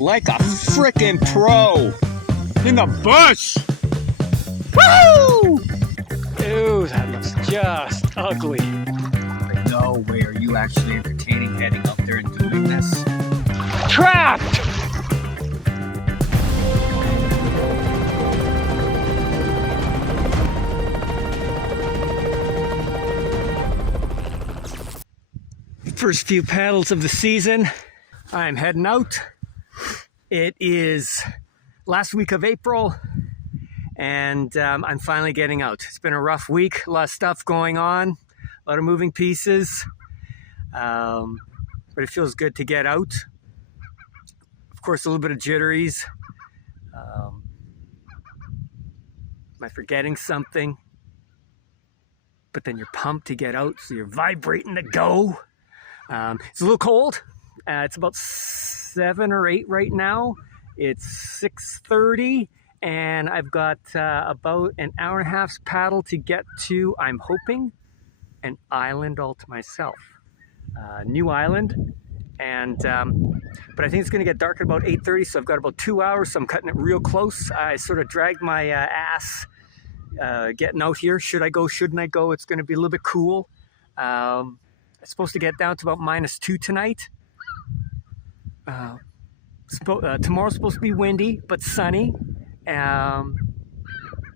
like a frickin' pro in the bush. Woo! Ew, that looks just ugly. No way are you actually entertaining heading up there and doing this. Trapped! First few paddles of the season. I'm heading out. It is last week of April, and I'm finally getting out. It's been a rough week, a lot of stuff going on, a lot of moving pieces, but it feels good to get out. Of course, a little bit of jitteries. Am I forgetting something? But then you're pumped to get out, so you're vibrating to go. It's a little cold. It's about 7 or 8 right now. It's 6:30, and I've got about an hour and a half's paddle to get to, I'm hoping, an island all to myself. New island, and but I think it's going to get dark at about 8:30, so I've got about 2 hours, so I'm cutting it real close. I sort of dragged my ass getting out here. Should I go, shouldn't I go? It's going to be a little bit cool. It's supposed to get down to about -2 tonight. Tomorrow's supposed to be windy, but sunny.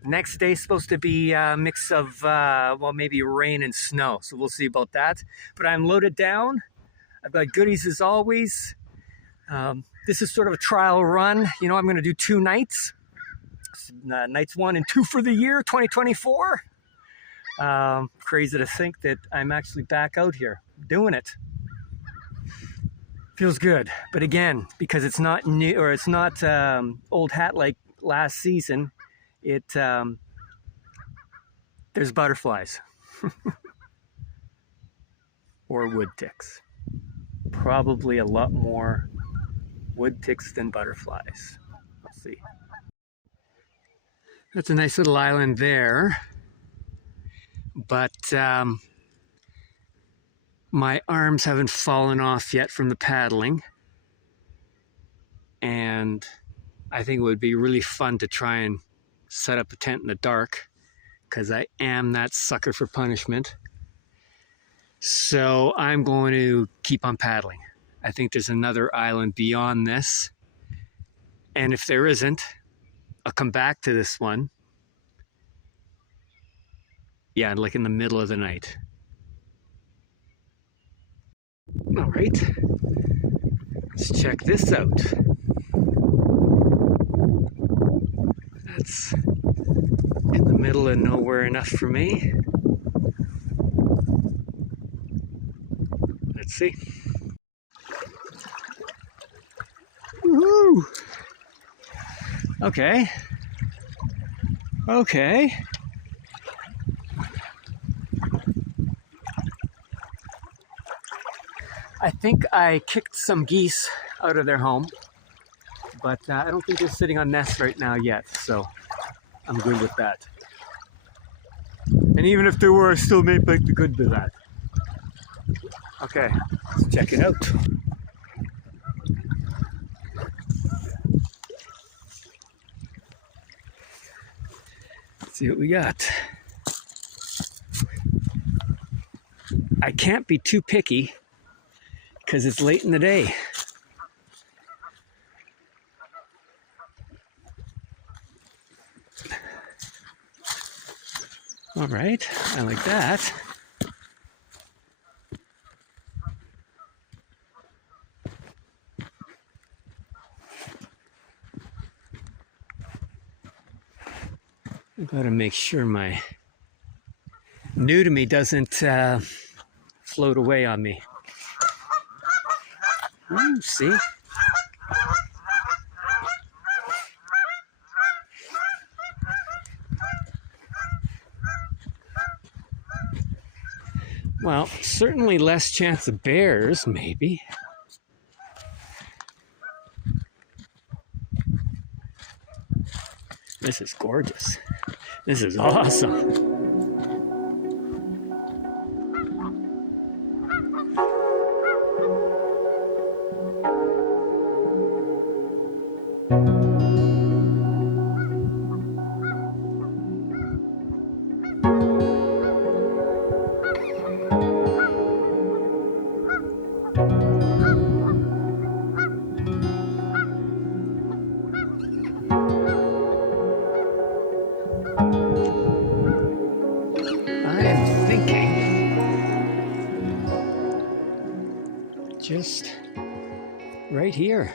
Next day's supposed to be a mix of, well, maybe rain and snow. So we'll see about that. But I'm loaded down. I've got goodies as always. This is sort of a trial run. You know, I'm going to do 2 nights. Nights 1 and 2 for the year, 2024. Crazy to think that I'm actually back out here doing it. Feels good, but again, because it's not new, or it's not old hat like last season, there's butterflies or wood ticks. Probably a lot more wood ticks than butterflies. Let's see. That's a nice little island there. But my arms haven't fallen off yet from the paddling, and I think it would be really fun to try and set up a tent in the dark, because I am that sucker for punishment. So I'm going to keep on paddling. I think there's another island beyond this, and if there isn't, I'll come back to this one. Yeah, like in the middle of the night. All right, let's check this out. That's in the middle of nowhere enough for me. Let's see. Woohoo! Okay. Okay. I think I kicked some geese out of their home, but I don't think they're sitting on nests right now yet, so I'm good with that. And even if they were, I still may make the good with that. Okay, let's check it out. Let's see what we got. I can't be too picky, because it's late in the day. All right, I like that. I've got to make sure my new to me doesn't float away on me. Ooh, see? Well, certainly less chance of bears, maybe. This is gorgeous. This is awesome. I am thinking just right here.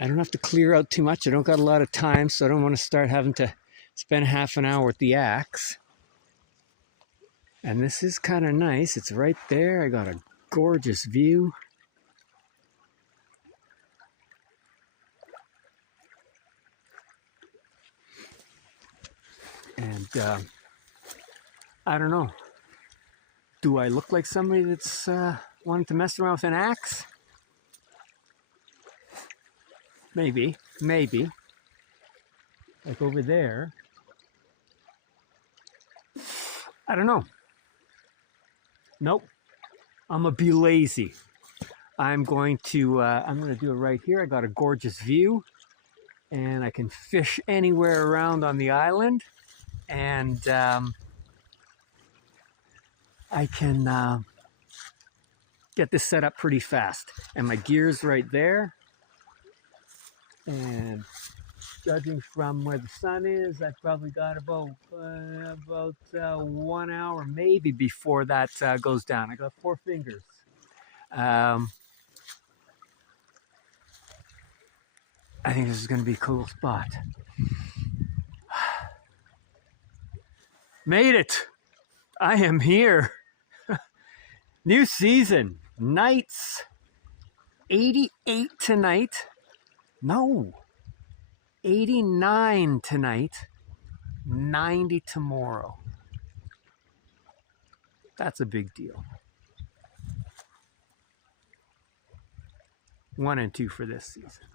I don't have to clear out too much. I don't got a lot of time, so I don't want to start having to spend half an hour with the axe. And this is kind of nice. It's right there. I got a gorgeous view. And I don't know. Do I look like somebody that's wanting to mess around with an axe? Maybe. Like over there. I don't know. Nope. I'm gonna be lazy. I'm going to do it right here. I got a gorgeous view, and I can fish anywhere around on the island, and I can get this set up pretty fast. And my gear's right there. And judging from where the sun is, I've probably got about 1 hour maybe before that goes down. I got 4 fingers. I think this is going to be a cool spot. Made it! I am here. New season. Nights. 88 tonight. No. 89 tonight. 90 tomorrow. That's a big deal. 1 and 2 for this season.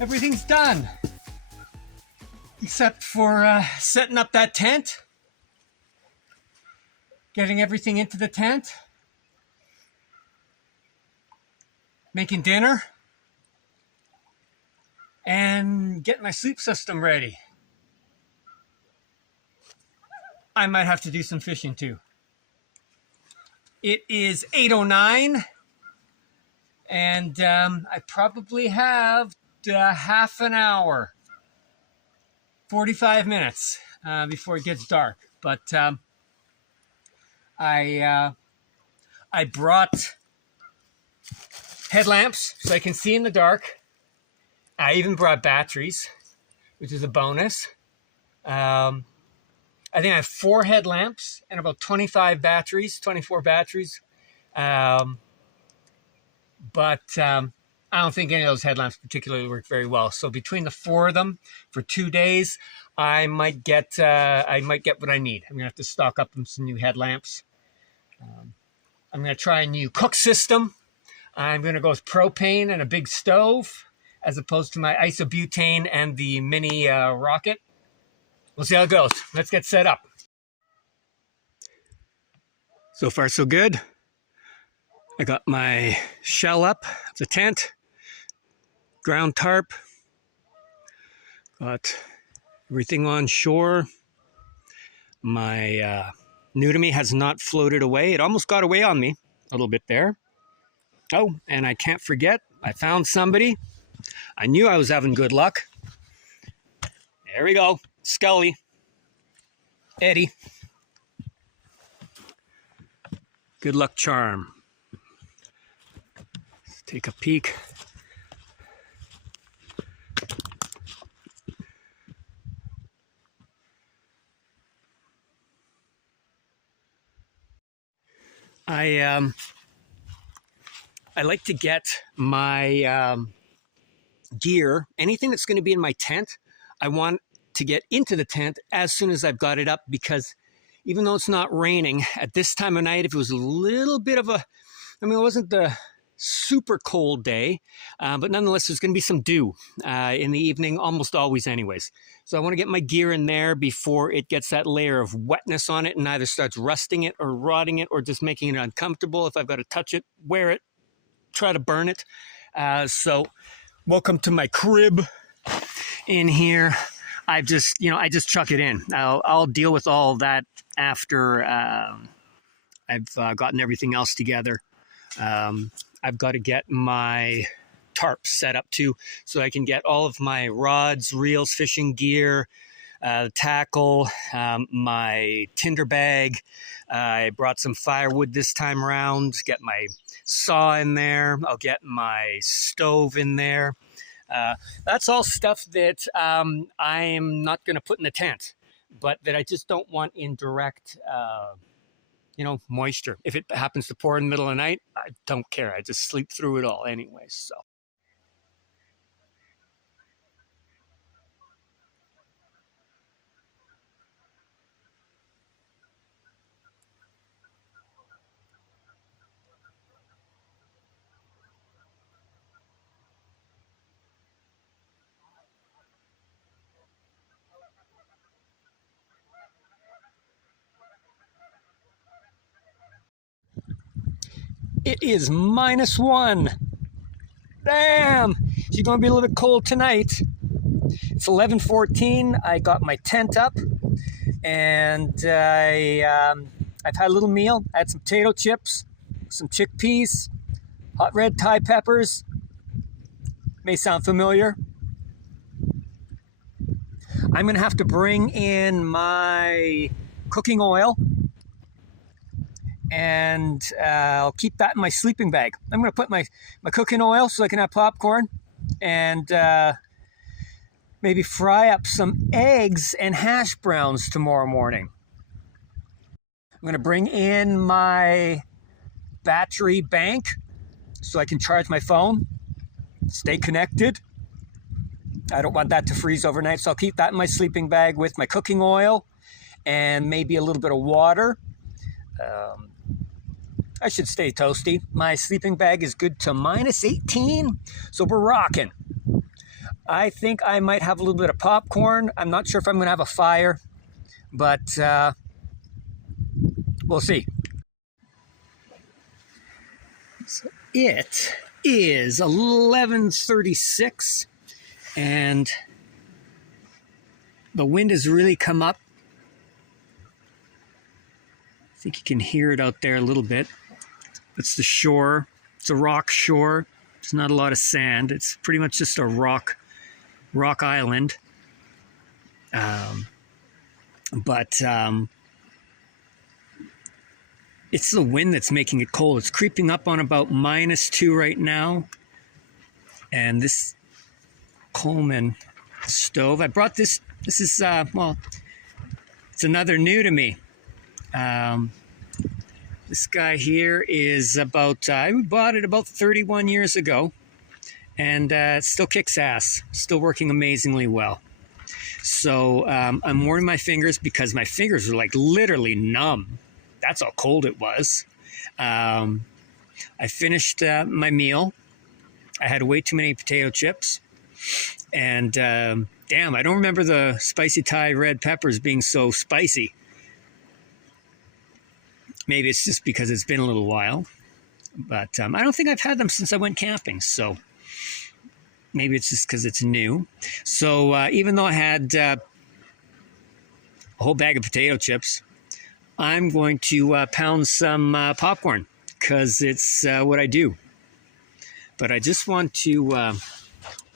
everything's done. Except for setting up that tent. Getting everything into the tent. Making dinner. And getting my sleep system ready. I might have to do some fishing too. It is 8:09. And I probably have half an hour. 45 minutes before it gets dark. But I brought headlamps so I can see in the dark. I even brought batteries, which is a bonus. I think I have 4 headlamps and about 24 batteries. But I don't think any of those headlamps particularly work very well. So between the 4 of them for 2 days, I might get what I need. I'm gonna have to stock up on some new headlamps. I'm gonna try a new cook system. I'm gonna go with propane and a big stove as opposed to my isobutane and the mini rocket. We'll see how it goes. Let's get set up. So far, so good. I got my shell up, the tent, ground tarp, got everything on shore. My new to me has not floated away. It almost got away on me a little bit there. Oh, and I can't forget, I found somebody. I knew I was having good luck. There we go, Scully, Eddie. Good luck charm. Let's take a peek. I like to get my gear, anything that's going to be in my tent, I want to get into the tent as soon as I've got it up, because even though it's not raining at this time of night, if it was a little bit of it wasn't the super cold day, but nonetheless, there's going to be some dew in the evening, almost always anyways. So I want to get my gear in there before it gets that layer of wetness on it and either starts rusting it or rotting it or just making it uncomfortable. If I've got to touch it, wear it, try to burn it. So welcome to my crib in here. I just chuck it in. I'll deal with all that after I've gotten everything else together. I've got to get my tarp set up too, so I can get all of my rods, reels, fishing gear, tackle, my tinder bag. I brought some firewood this time around, get my saw in there. I'll get my stove in there. That's all stuff that I'm not going to put in the tent, but that I just don't want in direct, moisture. If it happens to pour in the middle of the night, I don't care. I just sleep through it all anyway, so. It is -1. Damn! It's going to be a little bit cold tonight. It's 11:14. I got my tent up, and I've had a little meal. I had some potato chips, some chickpeas, hot red Thai peppers. May sound familiar. I'm going to have to bring in my cooking oil, and I'll keep that in my sleeping bag. I'm going to put my cooking oil so I can have popcorn, and maybe fry up some eggs and hash browns tomorrow morning. I'm going to bring in my battery bank so I can charge my phone, stay connected. I don't want that to freeze overnight, so I'll keep that in my sleeping bag with my cooking oil and maybe a little bit of water. I should stay toasty. My sleeping bag is good to -18, so we're rocking. I think I might have a little bit of popcorn. I'm not sure if I'm going to have a fire, but we'll see. So it is 11:36, and the wind has really come up. I think you can hear it out there a little bit. It's the shore. It's a rock shore. There's not a lot of sand. It's pretty much just a rock island. But it's the wind that's making it cold. It's creeping up on about -2 right now. And this Coleman stove, I brought this. This is, well, it's another new to me. This guy here is about, I bought it about 31 years ago, and it still kicks ass, still working amazingly well. So I'm warming my fingers because my fingers are like literally numb. That's how cold it was. I finished my meal. I had way too many potato chips, and damn, I don't remember the spicy Thai red peppers being so spicy. Maybe it's just because it's been a little while, but I don't think I've had them since I went camping, so maybe it's just because it's new. So even though I had a whole bag of potato chips, I'm going to pound some popcorn because it's what I do. But I just want to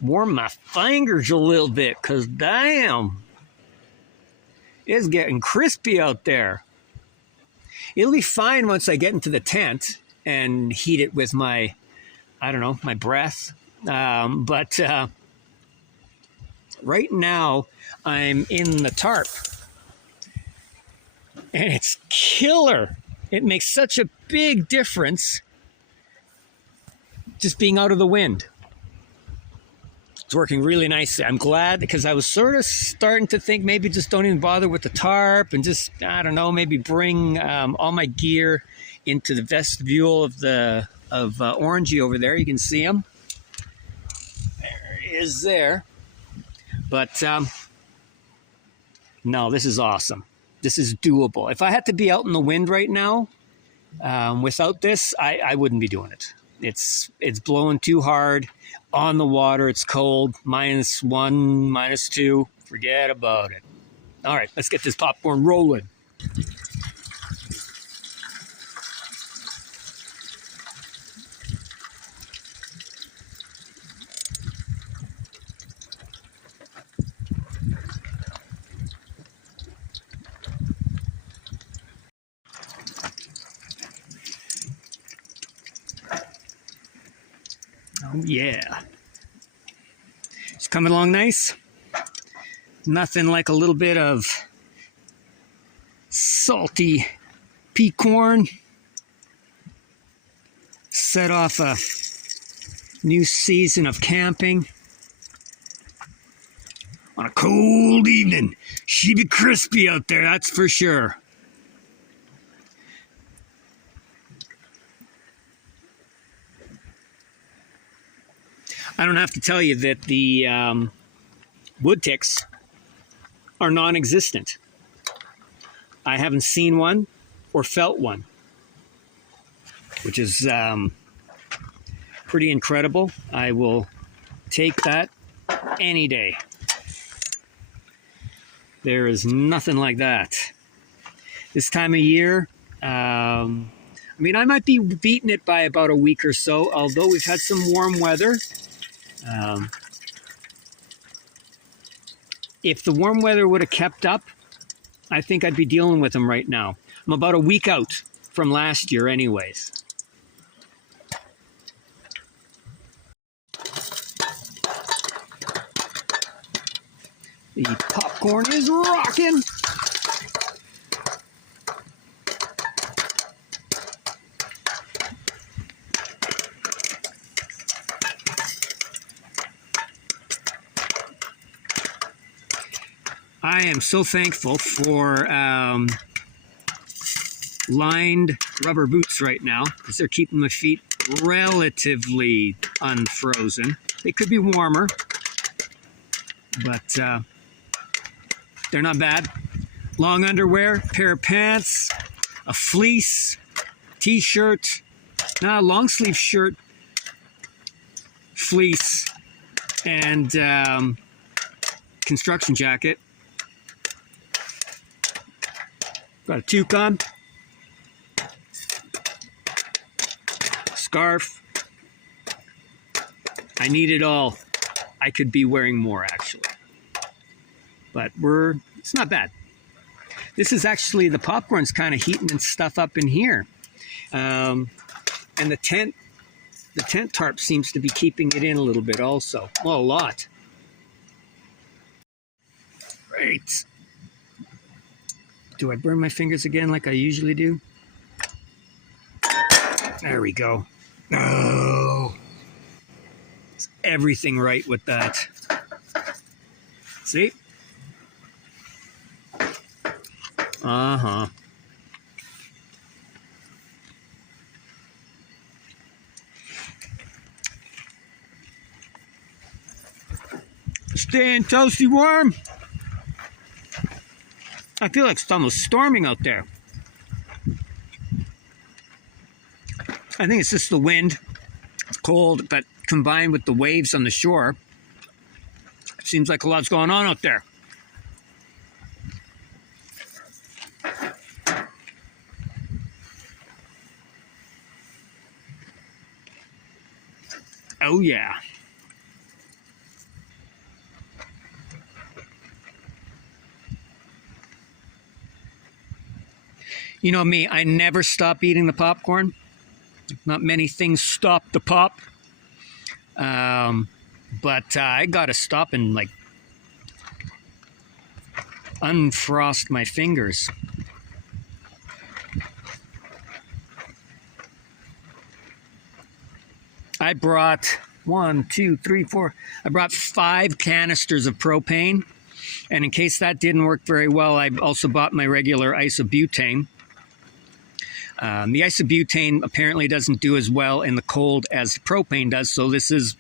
warm my fingers a little bit because damn, it's getting crispy out there. It'll be fine once I get into the tent and heat it with my, I don't know, my breath. But right now I'm in the tarp and it's killer. It makes such a big difference just being out of the wind. It's working really nicely. I'm glad because I was sort of starting to think maybe just don't even bother with the tarp and just, I don't know, maybe bring all my gear into the vestibule of Orangey over there. You can see him. There he is there. But no, this is awesome. This is doable. If I had to be out in the wind right now without this, I wouldn't be doing it. It's blowing too hard on the water. It's cold, -1, -2. Forget about it. All right, let's get this popcorn rolling. Oh, yeah. It's coming along nice. Nothing like a little bit of salty pea corn. Set off a new season of camping. On a cold evening. She'd be crispy out there, that's for sure. I don't have to tell you that the wood ticks are non-existent. I haven't seen one or felt one, which is pretty incredible. I will take that any day. There is nothing like that. This time of year, I mean, I might be beating it by about a week or so, although we've had some warm weather. If the warm weather would have kept up, I think I'd be dealing with them right now. I'm about a week out from last year anyways. The popcorn is rocking. I am so thankful for lined rubber boots right now because they're keeping my feet relatively unfrozen. They could be warmer, but they're not bad. Long underwear, pair of pants, a fleece, t-shirt, long sleeve shirt, fleece, and construction jacket. Got a toque on, scarf. I need it all. I could be wearing more actually, but it's not bad. This is actually, the popcorn's kind of heating and stuff up in here, and the tent tarp seems to be keeping it in a little bit also. Well, a lot. Great. Do I burn my fingers again like I usually do? There we go. Oh, it's everything right with that. See? Uh-huh. Staying toasty warm. I feel like it's almost storming out there. I think it's just the wind. It's cold, but combined with the waves on the shore, it seems like a lot's going on out there. Oh yeah. You know me, I never stop eating the popcorn. Not many things stop the pop. But I gotta stop and like unfrost my fingers. I brought 1, 2, 3, 4. I brought 5 canisters of propane. And in case that didn't work very well, I also bought my regular isobutane. The isobutane apparently doesn't do as well in the cold as propane does, so this is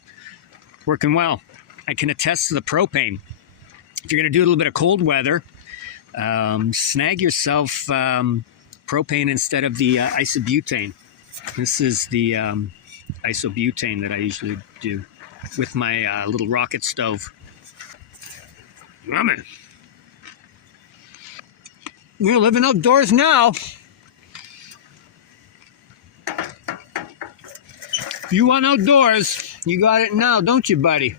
working well. I can attest to the propane. If you're going to do a little bit of cold weather, snag yourself propane instead of the isobutane. This is the isobutane that I usually do with my little rocket stove. Yummy. We're living outdoors now. You want outdoors, you got it now, don't you, buddy?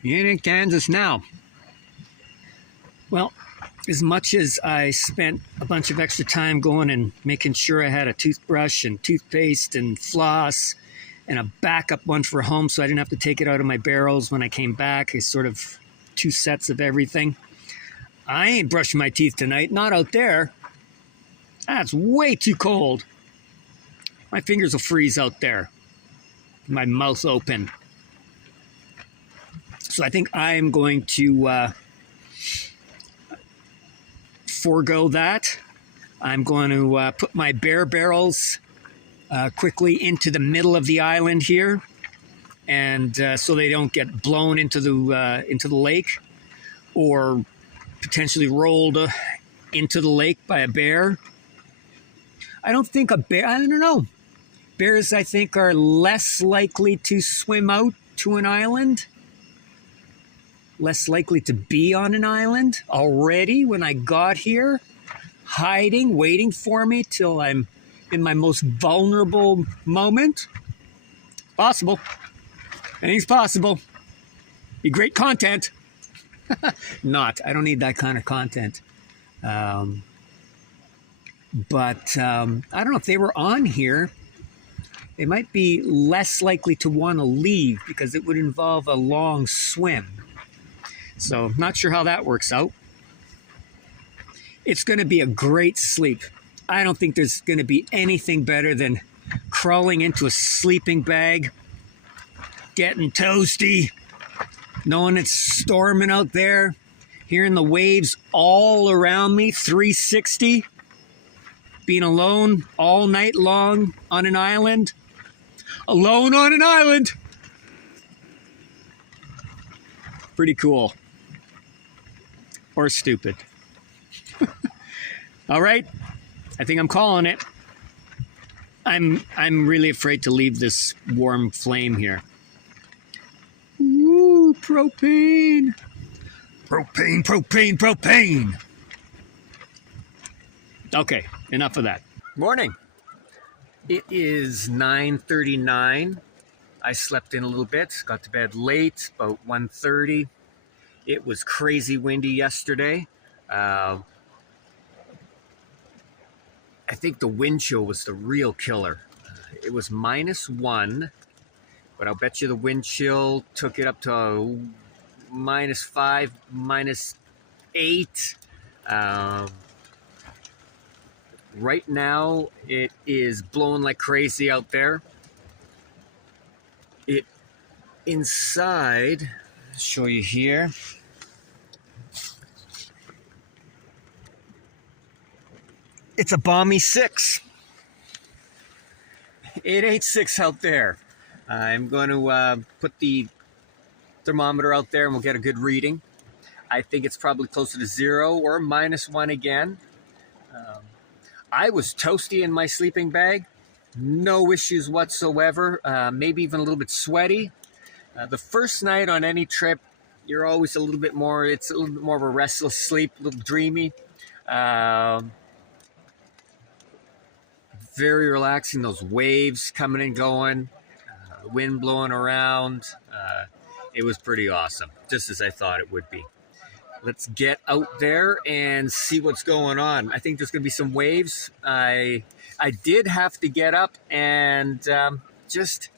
You ain't in Kansas now. Well, as much as I spent a bunch of extra time going and making sure I had a toothbrush and toothpaste and floss and a backup one for home so I didn't have to take it out of my barrels when I came back, it's sort of 2 sets of everything. I ain't brushing my teeth tonight, not out there. That's way too cold. My fingers will freeze out there. My mouth open. So I think I'm going to forego that. I'm going to put my bear barrels quickly into the middle of the island here, and so they don't get blown into the lake or potentially rolled into the lake by a bear. I don't think a bear, I don't know. Bears, I think, are less likely to swim out to an island, less likely to be on an island already when I got here, hiding, waiting for me till I'm in my most vulnerable moment. Possible. Anything's possible. Be great content. Not. I don't need that kind of content. But I don't know if they were on here. They might be less likely to want to leave because it would involve a long swim. So not sure how that works out. It's going to be a great sleep. I don't think there's going to be anything better than crawling into a sleeping bag, getting toasty, knowing it's storming out there, hearing the waves all around me, 360, being alone all night long on an island. Alone on an island. Pretty cool. Or stupid. All right, I think I'm calling it. I'm really afraid to leave this warm flame here. Ooh, propane. Propane, propane, propane. Okay, enough of that. Morning. It is 9:39. I slept in a little bit, got to bed late, about 1:30. It was crazy windy yesterday. I think the wind chill was the real killer. It was -1, but I'll bet you the wind chill took it up to -5, -8. Right now, it is blowing like crazy out there. It inside, I'll show you here. It's a balmy 6. It ain't 6 out there. I'm going to put the thermometer out there and we'll get a good reading. I think it's probably closer to 0 or -1 again. I was toasty in my sleeping bag. No issues whatsoever. Maybe even a little bit sweaty. The first night on any trip, you're always a little bit more, it's a little bit more of a restless sleep, a little dreamy. Very relaxing, those waves coming and going, the wind blowing around. It was pretty awesome, just as I thought it would be. Let's get out there and see what's going on. I think there's going to be some waves. I did have to get up and just,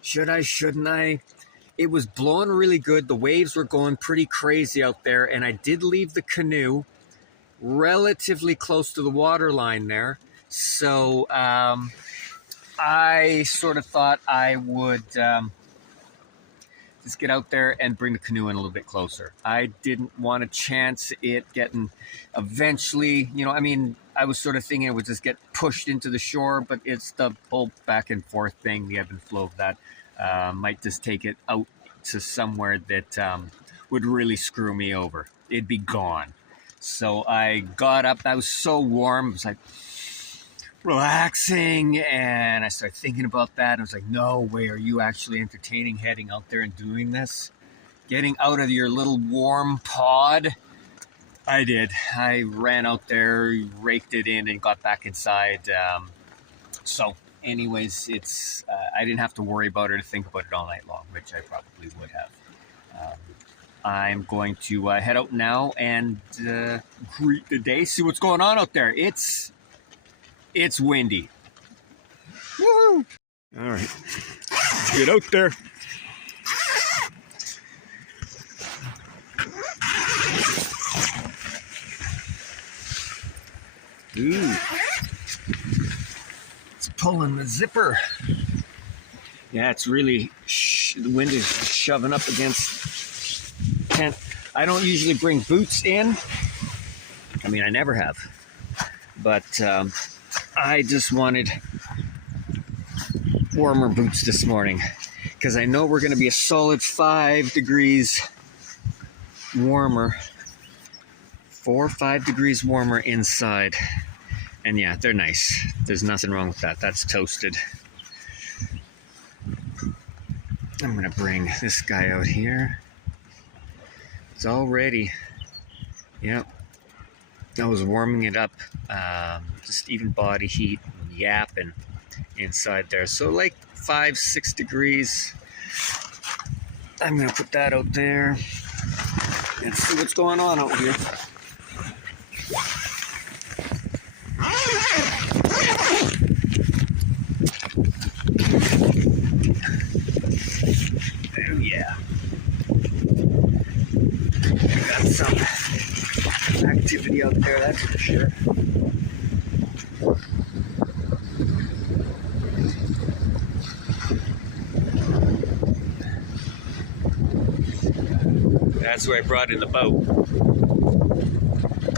should I, shouldn't I? It was blowing really good. The waves were going pretty crazy out there, and I did leave the canoe relatively close to the water line there. So I sort of thought I would just get out there and bring the canoe in a little bit closer. I didn't want to chance it getting eventually, I mean, I was sort of thinking it would just get pushed into the shore, but it's the whole back and forth thing, the ebb and flow of that, might just take it out to somewhere that would really screw me over. It'd be gone. So I got up, I was so warm, it was like relaxing, and I started thinking about that. I was like, no way, are you actually entertaining heading out there and doing this? Getting out of your little warm pod? I did. I ran out there, raked it in, and got back inside. So anyways, it's I didn't have to worry about it or think about it all night long, which I probably would have. I'm going to head out now and greet the day, see what's going on out there. It's windy. Woo! All right, let's get out there. Ooh, it's pulling the zipper. Yeah, it's really, the wind is shoving up against the tent. I don't usually bring boots in. I mean, I never have. But I just wanted warmer boots this morning because I know we're going to be a solid 5 degrees warmer, 4 or 5 degrees warmer inside. And yeah, they're nice. There's nothing wrong with that. That's toasted. I'm going to bring this guy out here. It's all ready. Yep. I was warming it up, just even body heat, and yapping inside there. So like 5-6 degrees. I'm gonna put that out there and see what's going on out here. Oh yeah. Got some activity out there, that's for sure. That's where I brought in the boat.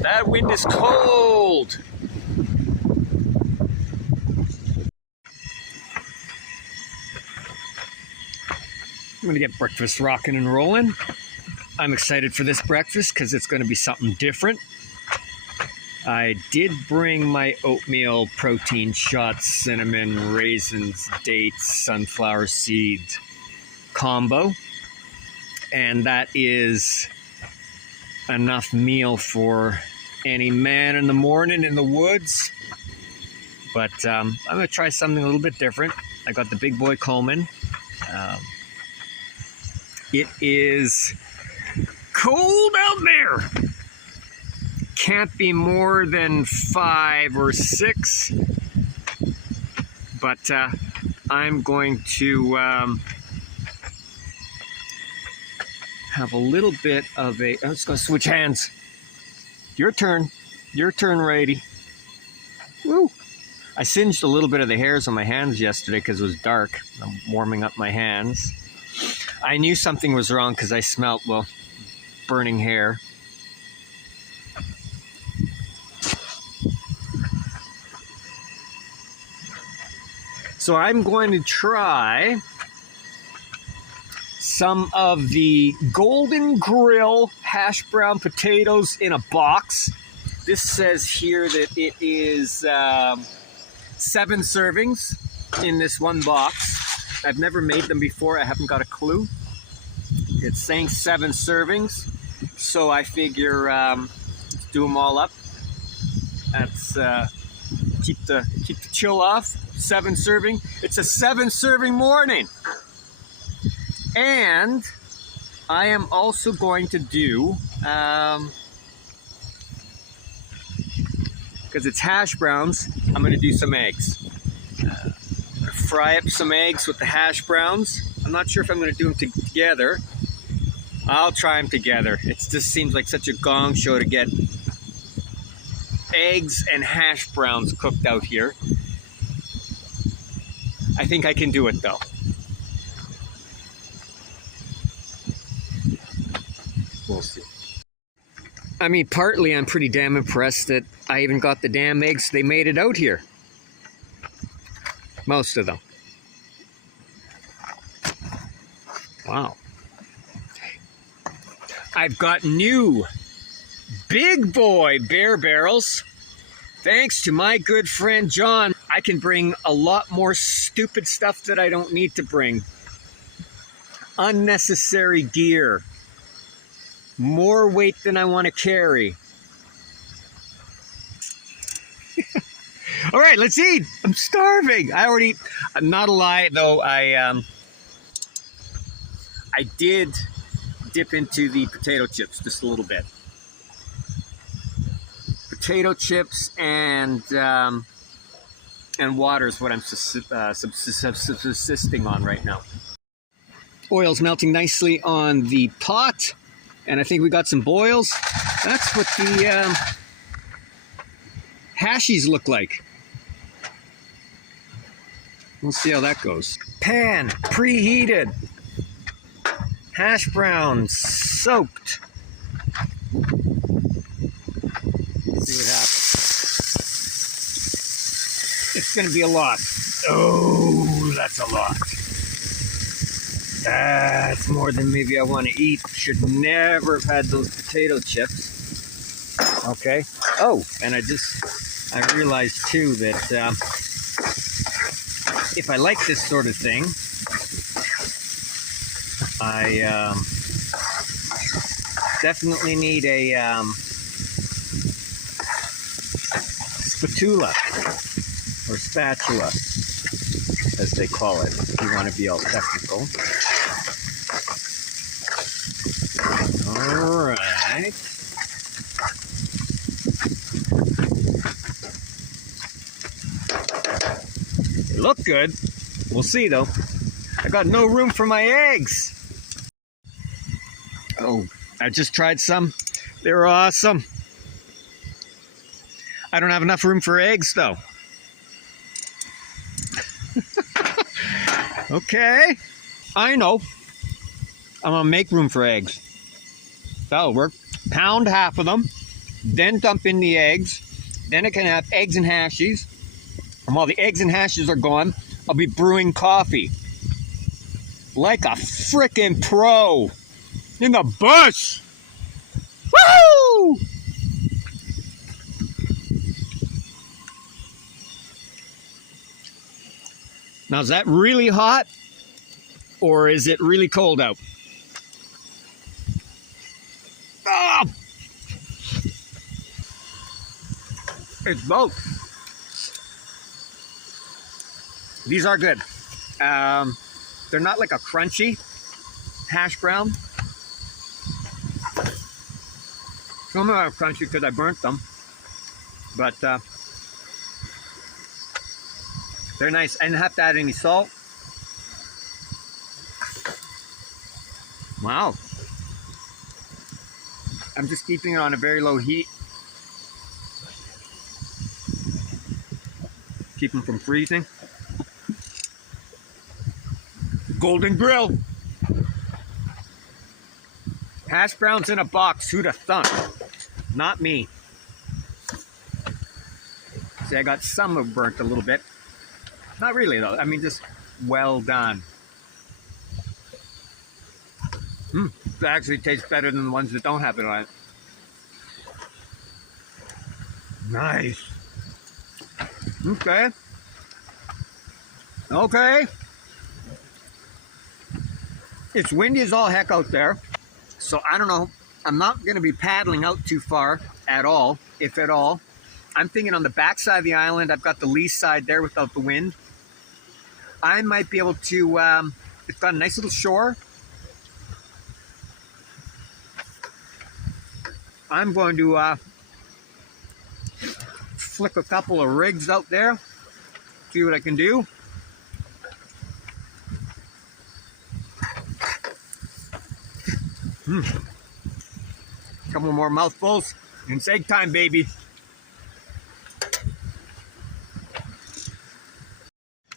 That wind is cold. I'm gonna get breakfast rocking and rolling. I'm excited for this breakfast because it's going to be something different. I did bring my oatmeal protein shots, cinnamon, raisins, dates, sunflower seeds combo. And that is enough meal for any man in the morning in the woods. But I'm going to try something a little bit different. I got the Big Boy Coleman. It is cold out there. Can't be more than 5 or 6. But I'm going to have a little bit of a... I'm just going to switch hands. Your turn. Your turn, Rady. Woo! I singed a little bit of the hairs on my hands yesterday because it was dark. I'm warming up my hands. I knew something was wrong because I smelled, well, burning hair. So I'm going to try some of the Golden Grill hash brown potatoes in a box. This says here that it is 7 servings in this one box. I've never made them before. I haven't got a clue. It's saying 7 servings. So I figure do them all up. That's keep the chill off. 7 serving. It's a 7 serving morning. And I am also going to do, because it's hash browns, I'm going to do some eggs. Fry up some eggs with the hash browns. I'm not sure if I'm going to do them together. I'll try them together. It just seems like such a gong show to get eggs and hash browns cooked out here. I think I can do it though. We'll see. I mean, partly I'm pretty damn impressed that I even got the damn eggs. They made it out here. Most of them. Wow. I've got new Big Boy bear barrels. Thanks to my good friend John, I can bring a lot more stupid stuff that I don't need to bring. Unnecessary gear. More weight than I want to carry. All right, let's eat. I'm starving. I'm not a lie though. I did dip into the potato chips just a little bit. Potato chips and water is what I'm subsisting on right now. Oil's melting nicely on the pot. And I think we got some boils. That's what the hashies look like. We'll see how that goes. Pan, preheated. Hash browns, soaked. Let's see what happens. It's gonna be a lot. Oh, that's a lot. That's more than maybe I want to eat. Should never have had those potato chips. Okay. Oh, and I realized too that if I like this sort of thing, I definitely need a spatula or spatula, as they call it, if you want to be all technical. All right. They look good. We'll see though. I got no room for my eggs. Oh, I just tried some. They're awesome. I don't have enough room for eggs though. Okay, I know. I'm gonna make room for eggs. That'll work. Pound half of them, then dump in the eggs. Then I can have eggs and hashies. And while the eggs and hashies are gone, I'll be brewing coffee. Like a frickin' pro. In the bush! Woo! Now, is that really hot? Or is it really cold out? Ah! It's both. These are good. They're not like a crunchy hash brown. Some are crunchy because I burnt them. But they're nice. I didn't have to add any salt. Wow. I'm just keeping it on a very low heat. Keep them from freezing. Golden Grill. Hash browns in a box. Who'd have thunk? Not me. See, I got some of burnt a little bit. Not really though. I mean, just well done. It actually tastes better than the ones that don't have it on it. Nice. Okay. Okay. It's windy as all heck out there. So I don't know. I'm not going to be paddling out too far at all, if at all. I'm thinking on the back side of the island, I've got the lee side there without the wind. I might be able to, it's got a nice little shore. I'm going to flick a couple of rigs out there, see what I can do. Couple more mouthfuls, and it's egg time, baby.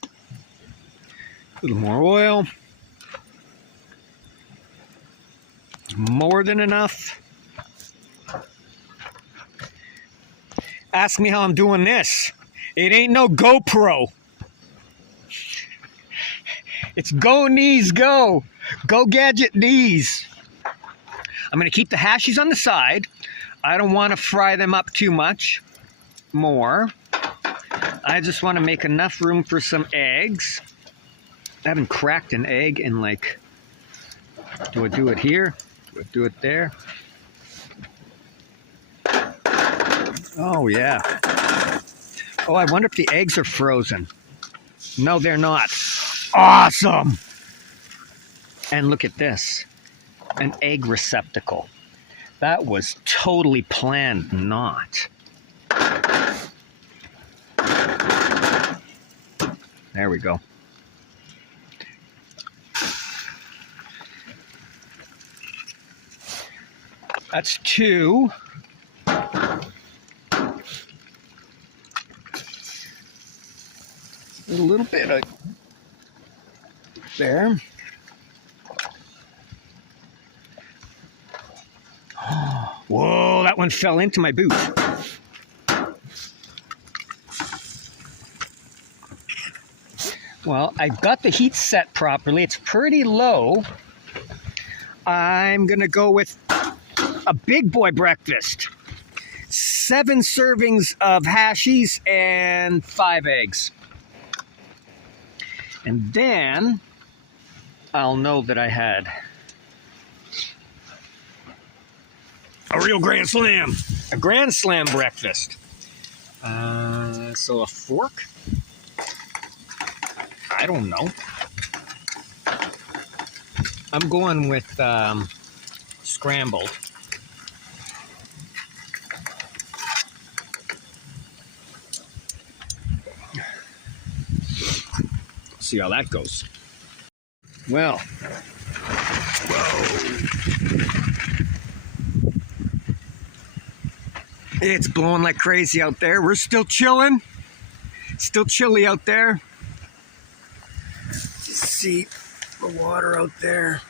A little more oil. More than enough. Ask me how I'm doing this. It ain't no GoPro. It's go knees go. Go gadget knees. I'm going to keep the hashies on the side. I don't want to fry them up too much more. I just want to make enough room for some eggs. I haven't cracked an egg in like, do I do it here? Do I do it there? Oh, yeah. Oh, I wonder if the eggs are frozen. No, they're not. Awesome! And look at this. An egg receptacle. That was totally planned not. There we go. That's two. A little bit of there. Whoa, that one fell into my boot. Well, I've got the heat set properly. It's pretty low. I'm going to go with a big boy breakfast. 7 servings of hashies and 5 eggs. And then I'll know that I had a real grand slam. A grand slam breakfast. So a fork? I don't know. I'm going with scrambled. See how that goes. Well, whoa. It's blowing like crazy out there. We're still chilling. Still chilly out there. Just see the water out there.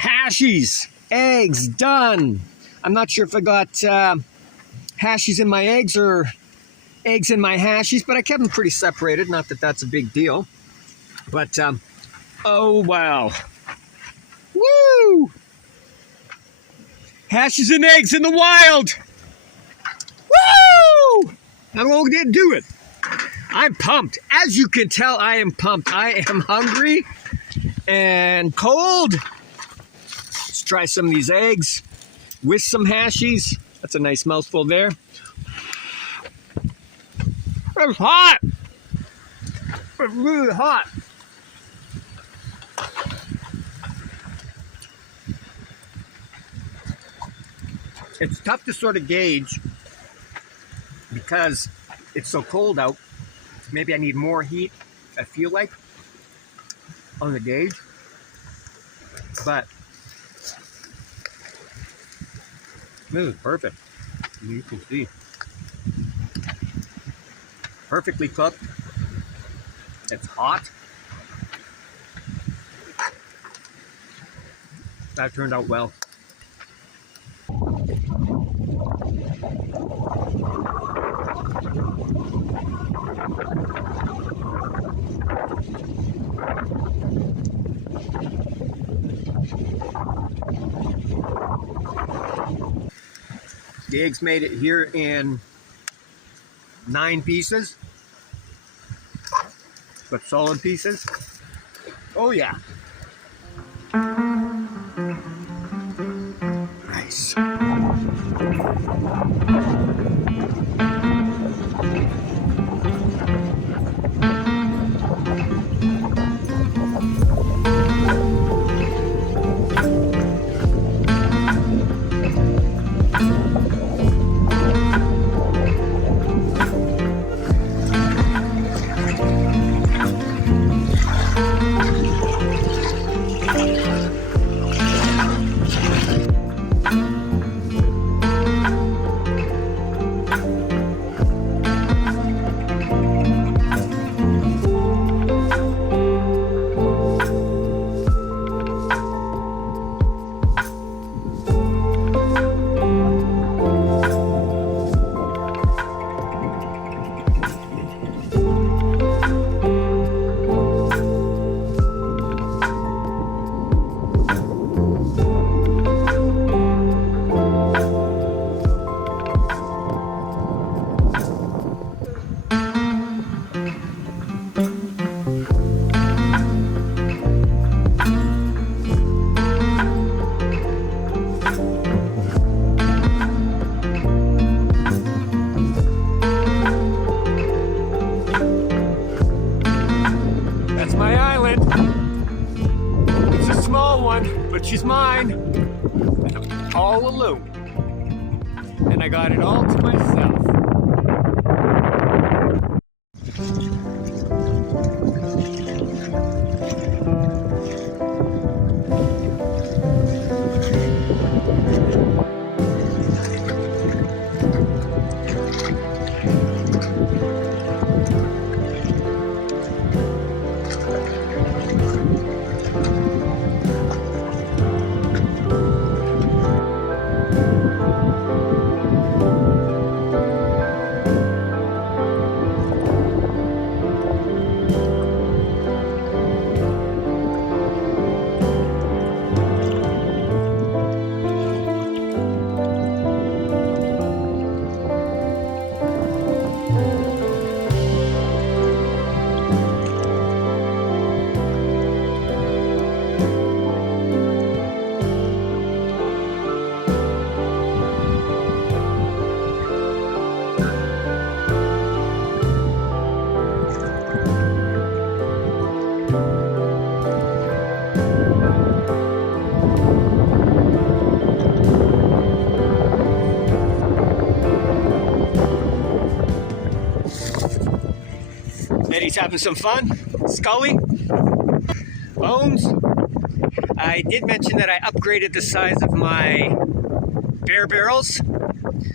Hashies, eggs, done. I'm not sure if I got hashies in my eggs or eggs in my hashies, but I kept them pretty separated. Not that that's a big deal. But Oh, wow. Woo! Hashes and eggs in the wild. Woo! I'm going to do it. I'm pumped. As you can tell, I am pumped. I am hungry and cold. Let's try some of these eggs with some hashies. That's a nice mouthful there. It's hot. It's really hot. It's tough to sort of gauge because it's so cold out. Maybe I need more heat, I feel like, on the gauge. But this is perfect. You can see. Perfectly cooked. It's hot. That turned out well. The eggs made it here in 9 pieces, but solid pieces. Oh yeah. Nice. But she's mine, and I'm all alone, and I got it all to myself. Eddie's having some fun. Scully. Bones. I did mention that I upgraded the size of my bear barrels.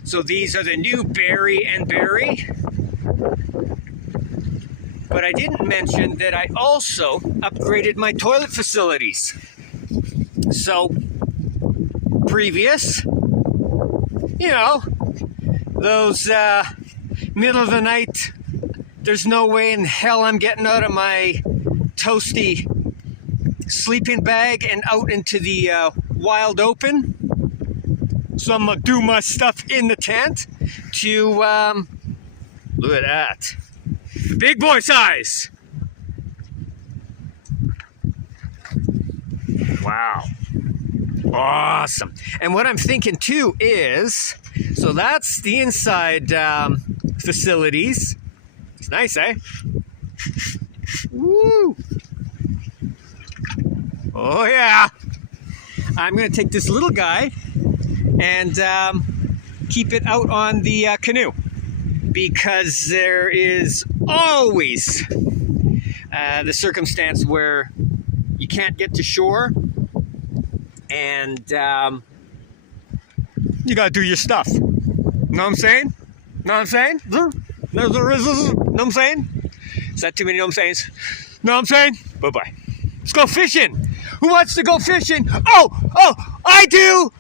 So these are the new berry and berry. But I didn't mention that I also upgraded my toilet facilities. So previous, you know, those middle of the night, there's no way in hell I'm getting out of my toasty sleeping bag and out into the wild open. So I'm gonna do my stuff in the tent to, look at that. Big boy size. Wow. Awesome. And what I'm thinking too is, so that's the inside facilities. It's nice, eh? Woo! Oh yeah. I'm gonna take this little guy and keep it out on the canoe, because there is always the circumstance where you can't get to shore and you gotta do your stuff. Know what I'm saying? Know what I'm saying? Know what I'm saying? Is that too many know what I'm sayings? Know what I'm saying? Bye-bye. Let's go fishing. Who wants to go fishing? Oh, I do.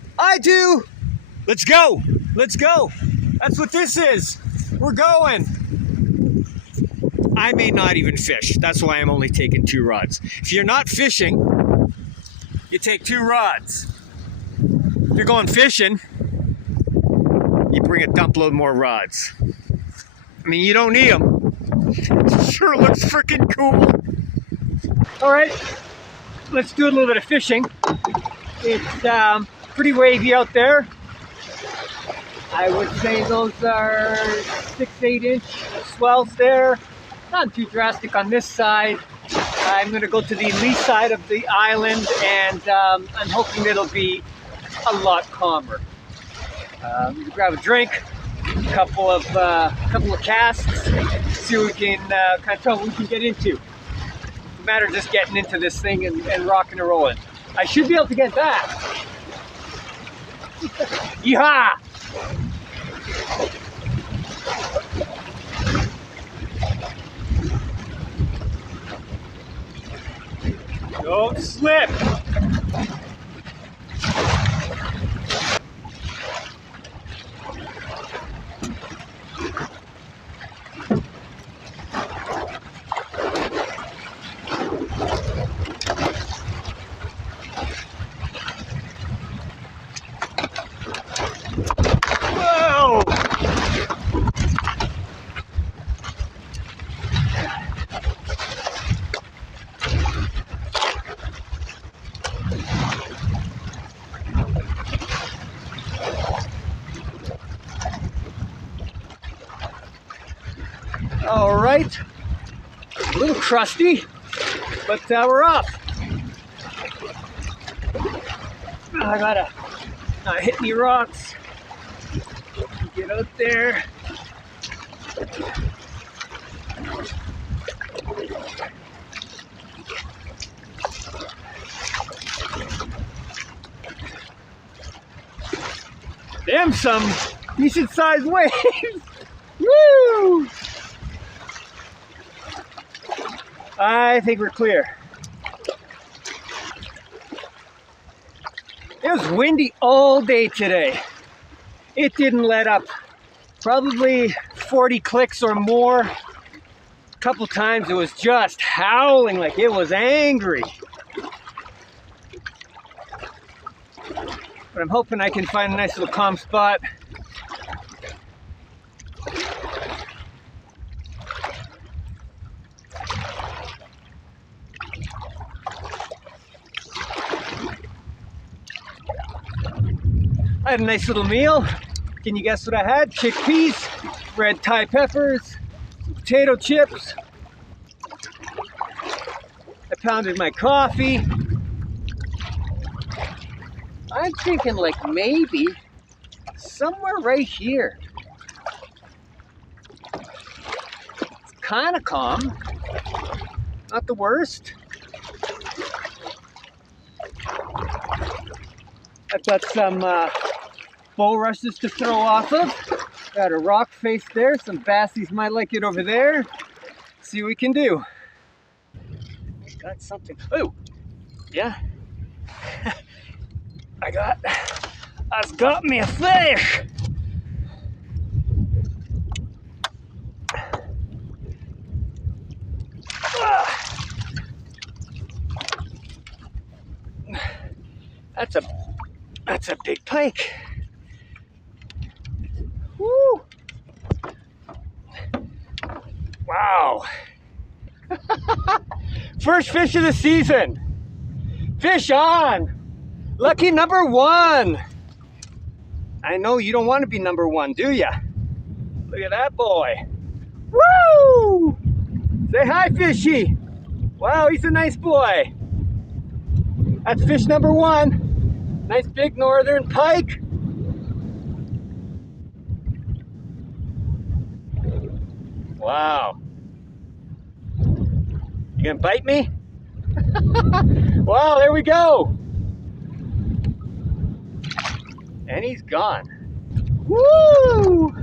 Let's go. That's what this is. We're going. I may not even fish. That's why I'm only taking 2 rods. If you're not fishing, you take 2 rods. If you're going fishing, you bring a dump load more rods. I mean, you don't need them. Sure looks freaking cool. All right, let's do a little bit of fishing. It's pretty wavy out there. I would say those are 6-8 inch swells there. Not too drastic on this side. I'm going to go to the lee side of the island, and I'm hoping it'll be a lot calmer. Grab a drink, a couple of casts, see what we can kind of tell what we can get into. It's a matter of just getting into this thing and rocking and rolling. I should be able to get that. Yeehaw! Don't slip! All right, a little crusty, but we're off. I gotta not hit any rocks. Get out there. Them some decent sized waves. Woo! I think we're clear. It was windy all day today. It didn't let up. Probably 40 clicks or more. A couple times it was just howling like it was angry. But I'm hoping I can find a nice little calm spot. I had a nice little meal. Can you guess what I had? Chickpeas, red Thai peppers, potato chips. I pounded my coffee. I'm thinking like maybe somewhere right here. It's kind of calm. Not the worst. I've got some bulrushes to throw off of. Got a rock face there. Some bassies might like it over there. See what we can do. Got something. Oh, yeah. I've got me a fish. That's a big pike. Woo! Wow. First fish of the season. Fish on. Lucky number one. I know you don't want to be number one, do ya? Look at that boy. Woo! Say hi, fishy. Wow, he's a nice boy. That's fish number one. Nice big northern pike. Wow. You gonna bite me? Wow, there we go. And he's gone. Woo!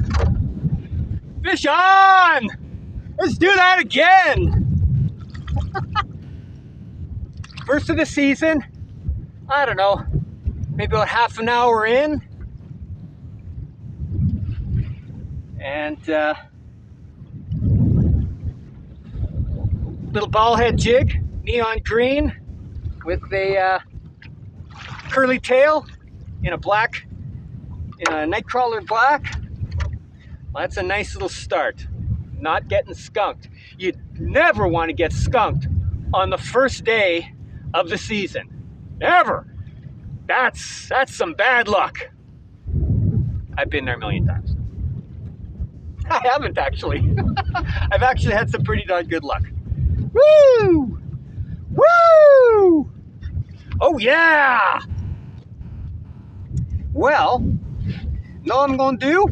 Fish on! Let's do that again. First of the season. I don't know, maybe about half an hour in. And little ball head jig, neon green with a curly tail in a nightcrawler black. Well, that's a nice little start. Not getting skunked. You never want to get skunked on the first day of the season. Never. That's some bad luck. I've been there a million times. I haven't actually. I've actually had some pretty darn good luck. Woo! Woo! Oh yeah! Well, know what I'm gonna do?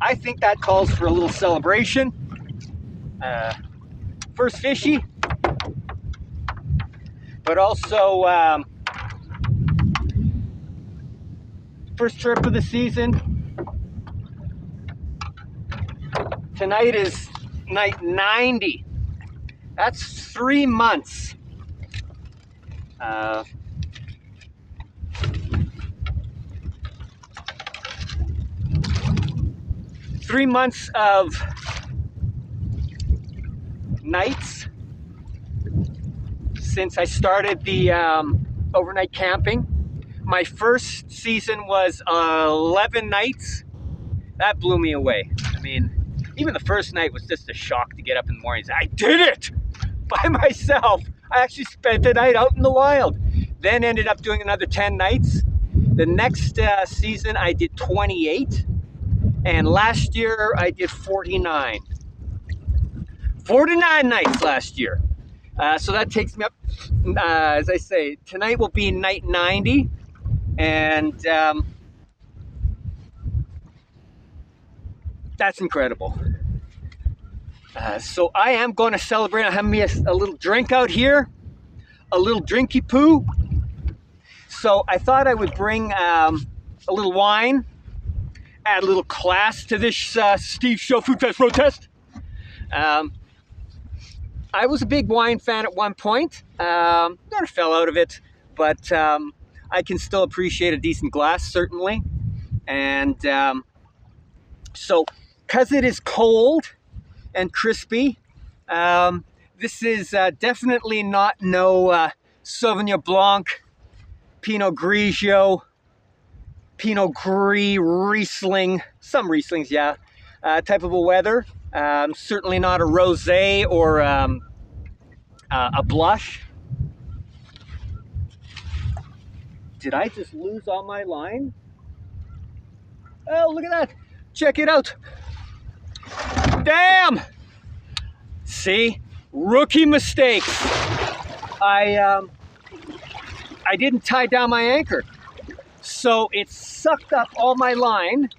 I think that calls for a little celebration. First fishy, but also first trip of the season. Tonight is night 90. That's 3 months. 3 months of nights since I started the overnight camping. My first season was 11 nights. That blew me away. I mean, even the first night was just a shock to get up in the mornings. I did it by myself. I actually spent the night out in the wild. Then ended up doing another 10 nights. The next season I did 28. And last year I did 49. 49 nights last year. So that takes me up, as I say, tonight will be night 90. And that's incredible. So I am going to celebrate. I have me a little drink out here, a little drinky poo. So I thought I would bring a little wine, add a little class to this Steve Show Food Fest Road Test. I was a big wine fan at one point. Never fell out of it, but I can still appreciate a decent glass, certainly. And so, because it is cold and crispy, this is definitely not no Sauvignon Blanc, Pinot Grigio, Pinot Gris, Riesling, some Rieslings, yeah, type of a weather. Certainly not a rosé or a blush. Did I just lose all my line? Oh, look at that. Check it out. Damn! See? Rookie mistakes. I didn't tie down my anchor. So it sucked up all my line.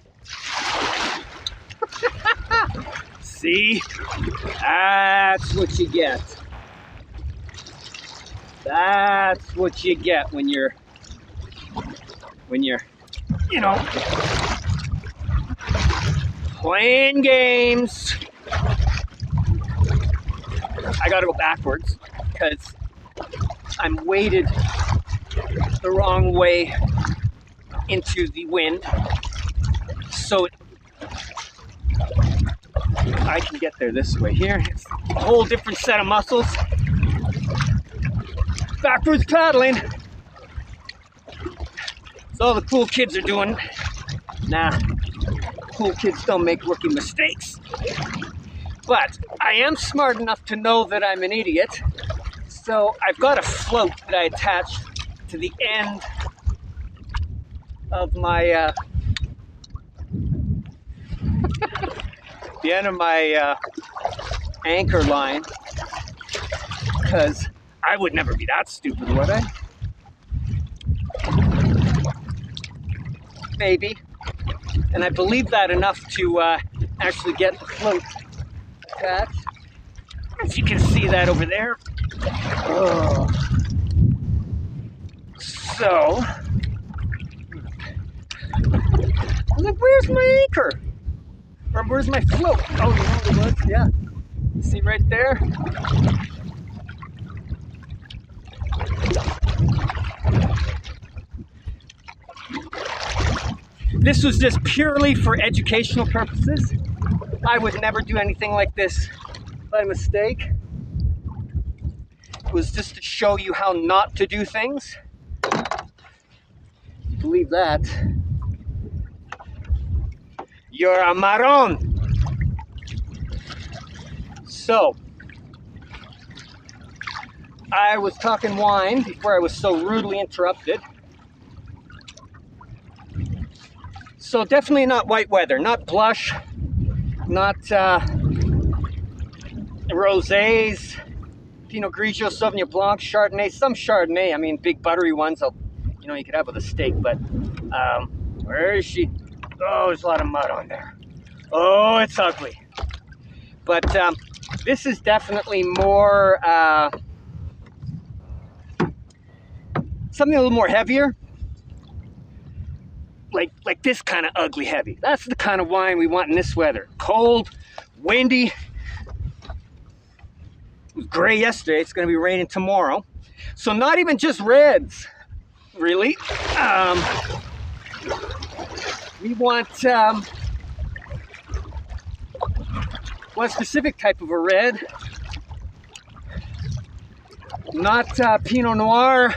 See? That's what you get. That's what you get when you're, you know, playing games. I gotta go backwards because I'm weighted the wrong way into the wind. So I can get there this way here. It's a whole different set of muscles. Backwards paddling. all the cool kids are doing. Nah, cool kids don't make rookie mistakes. But I am smart enough to know that I'm an idiot. So I've got a float that I attached to the end of my anchor line, because I would never be that stupid, would I? Maybe. And I believe that enough to actually get the float attached. As you can see that over there. Oh. So, I'm like, where's my anchor? Or where's my float? Oh, you know what it was? Yeah. See right there? This was just purely for educational purposes. I would never do anything like this by mistake. It was just to show you how not to do things. You believe that? You're a marron. So, I was talking wine before I was so rudely interrupted. So definitely not white weather, not blush, not rosés, Pinot Grigio, Sauvignon Blanc, Chardonnay, some Chardonnay. I mean, big buttery ones, you could have with a steak, but where is she? Oh, there's a lot of mud on there. Oh, it's ugly. But this is definitely more, something a little more heavier. Like this kind of ugly heavy. That's the kind of wine we want in this weather. Cold, windy. It was gray yesterday. It's going to be raining tomorrow. So not even just reds, really. We want one specific type of a red. Not Pinot Noir,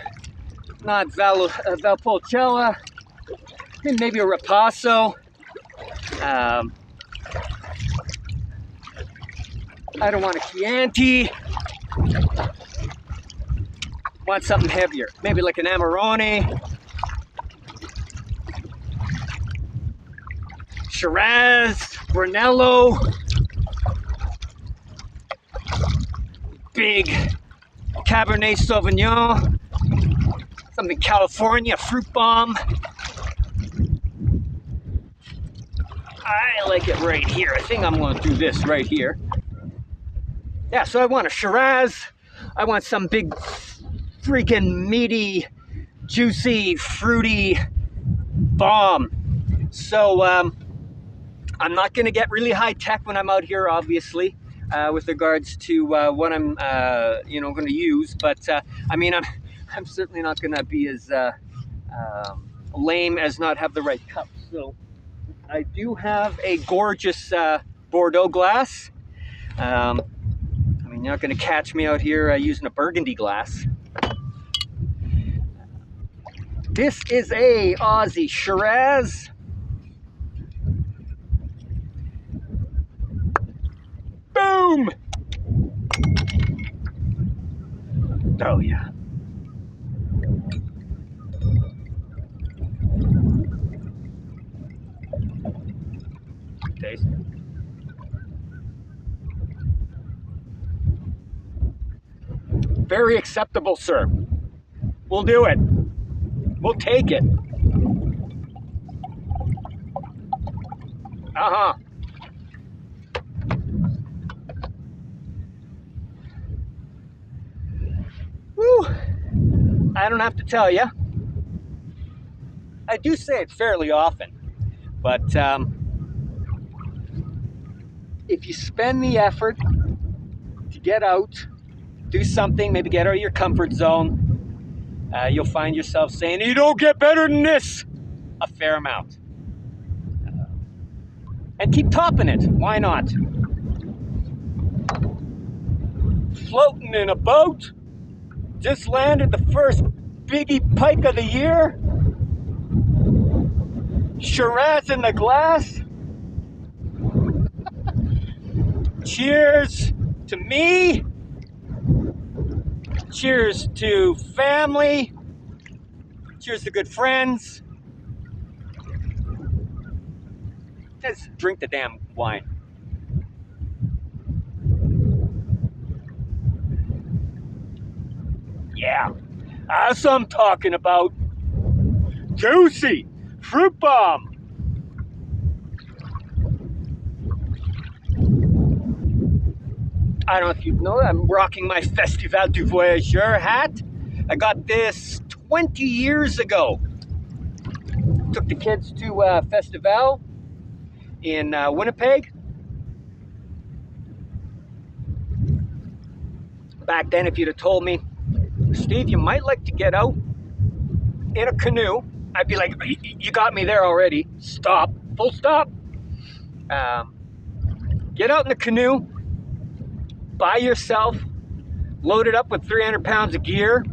not Valpolicella. Maybe a Rapasso. I don't want a Chianti. Want something heavier. Maybe like an Amarone. Shiraz, Brunello. Big Cabernet Sauvignon. Something California, fruit bomb. I like it right here. I think I'm going to do this right here. Yeah, so I want a Shiraz. I want some big, freaking meaty, juicy, fruity bomb. So I'm not going to get really high tech when I'm out here, obviously, with regards to what I'm, going to use. But I mean, I'm certainly not going to be as lame as not have the right cup. So I do have a gorgeous Bordeaux glass. I mean, you're not going to catch me out here using a Burgundy glass. This is a Aussie Shiraz. Boom! Oh, yeah. Taste. Very acceptable, sir. We'll do it. We'll take it. Uh-huh. Woo! I don't have to tell you. I do say it fairly often, but if you spend the effort to get out, do something, maybe get out of your comfort zone, you'll find yourself saying, you don't get better than this, a fair amount. And keep topping it. Why not? Floating in a boat. Just landed the first biggie pike of the year. Shiraz in the glass. Cheers to me. Cheers to family. Cheers to good friends. Just drink the damn wine. Yeah, that's what I'm talking about. Juicy fruit bomb. I don't know if you know, I'm rocking my Festival du Voyageur hat. I got this 20 years ago. Took the kids to Festival in Winnipeg. Back then, if you'd have told me, Steve, you might like to get out in a canoe, I'd be like, you got me there already. Stop. Full stop. Get out in the canoe by yourself, load it up with 300 pounds of gear,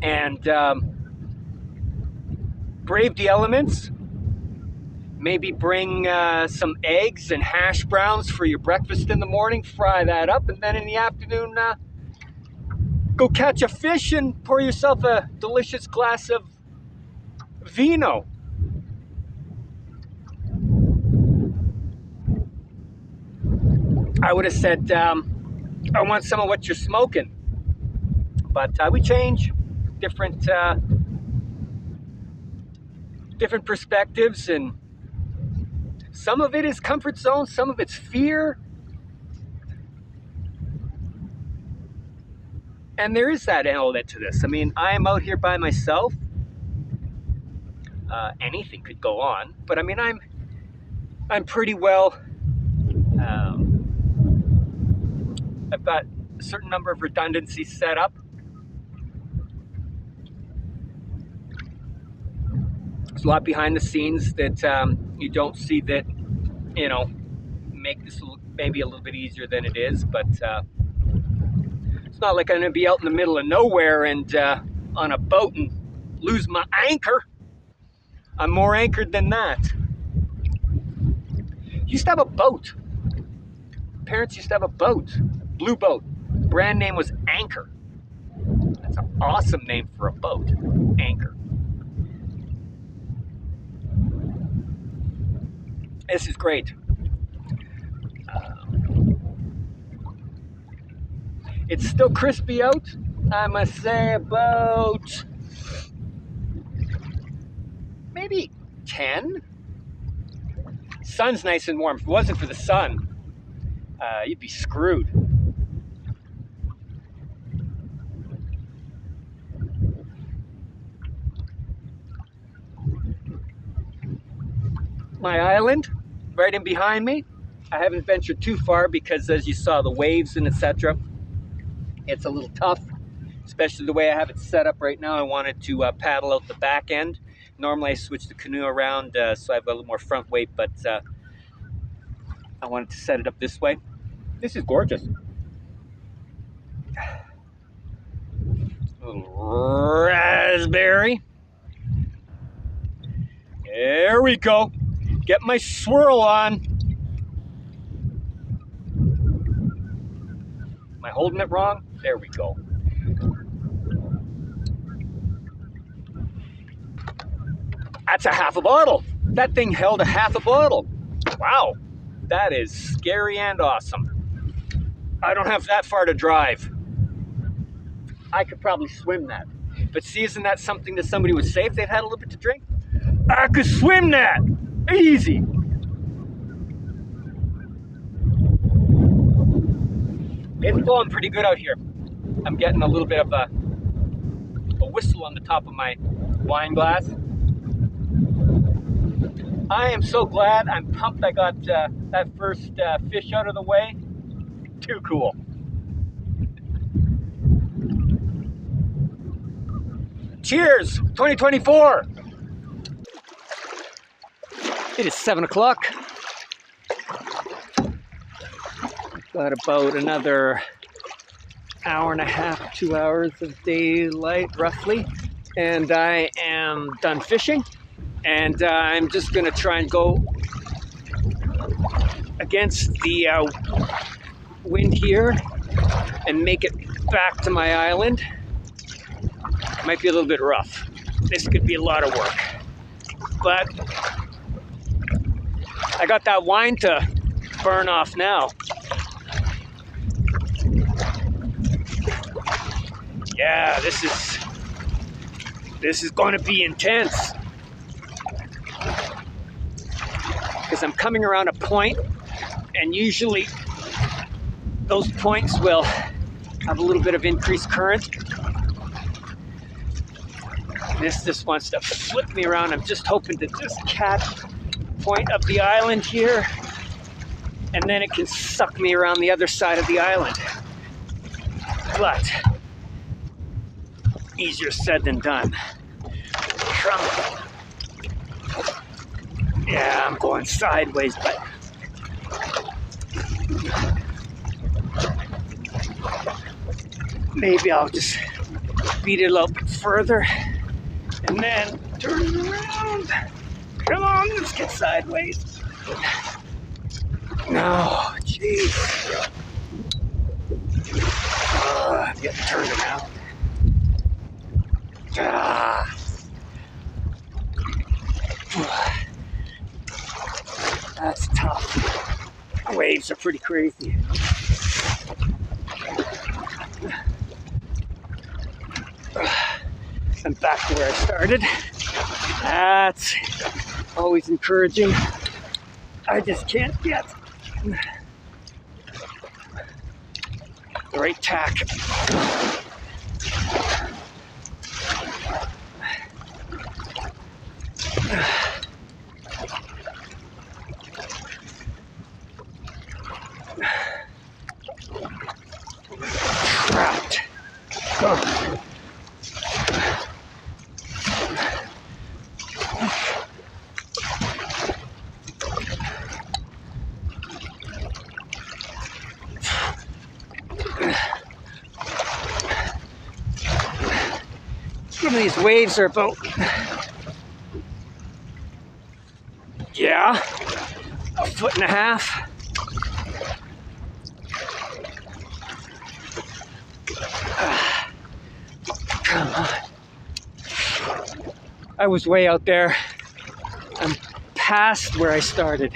and brave the elements. Maybe bring some eggs and hash browns for your breakfast in the morning, fry that up, and then in the afternoon, go catch a fish and pour yourself a delicious glass of vino. I would have said, I want some of what you're smoking. But we change different perspectives, and some of it is comfort zone, some of it's fear. And there is that element to this. I mean, I am out here by myself. Anything could go on, but I mean, I'm pretty well. I've got a certain number of redundancies set up. There's a lot behind the scenes that you don't see that, you know, make this maybe a little bit easier than it is, but it's not like I'm going to be out in the middle of nowhere and on a boat and lose my anchor. I'm more anchored than that. Used to have a boat. Parents used to have a boat, blue boat. Brand name was Anchor. That's an awesome name for a boat, Anchor. This is great. It's still crispy out. I must say about maybe 10. Sun's nice and warm. If it wasn't for the sun, you'd be screwed. My island, right in behind me. I haven't ventured too far because, as you saw, the waves and etc. It's a little tough, especially the way I have it set up right now. I wanted to paddle out the back end. Normally I switch the canoe around so I have a little more front weight, but I wanted to set it up this way. This is gorgeous. A little raspberry. There we go. Get my swirl on. Am I holding it wrong? There we go. That's a half a bottle. That thing held a half a bottle. Wow. That is scary and awesome. I don't have that far to drive. I could probably swim that. But see, isn't that something that somebody would say if they'd had a little bit to drink? I could swim that. Easy. It's blowing pretty good out here. I'm getting a little bit of a whistle on the top of my wine glass. I am so glad. I'm pumped I got that first fish out of the way. Too cool. Cheers, 2024. It is 7 o'clock. Got about another hour and a half, 2 hours of daylight roughly. And I am done fishing. And I'm just going to try and go against the wind here and make it back to my island. Might be a little bit rough. This could be a lot of work. But I got that wine to burn off now. Yeah, this is going to be intense. Because I'm coming around a point, and usually those points will have a little bit of increased current. This just wants to flip me around. I'm just hoping to just catch the point of the island here, and then it can suck me around the other side of the island. But easier said than done. Yeah, I'm going sideways, but maybe I'll just beat it a little bit further and then turn it around. Come on, let's get sideways. No, jeez. I'm getting turned around. That's tough. The waves are pretty crazy. I'm back to where I started. That's always encouraging. I just can't get the right tack. Trapped. Oh. Some of these waves are about, yeah, 1.5 feet. Come on. I was way out there. I'm past where I started.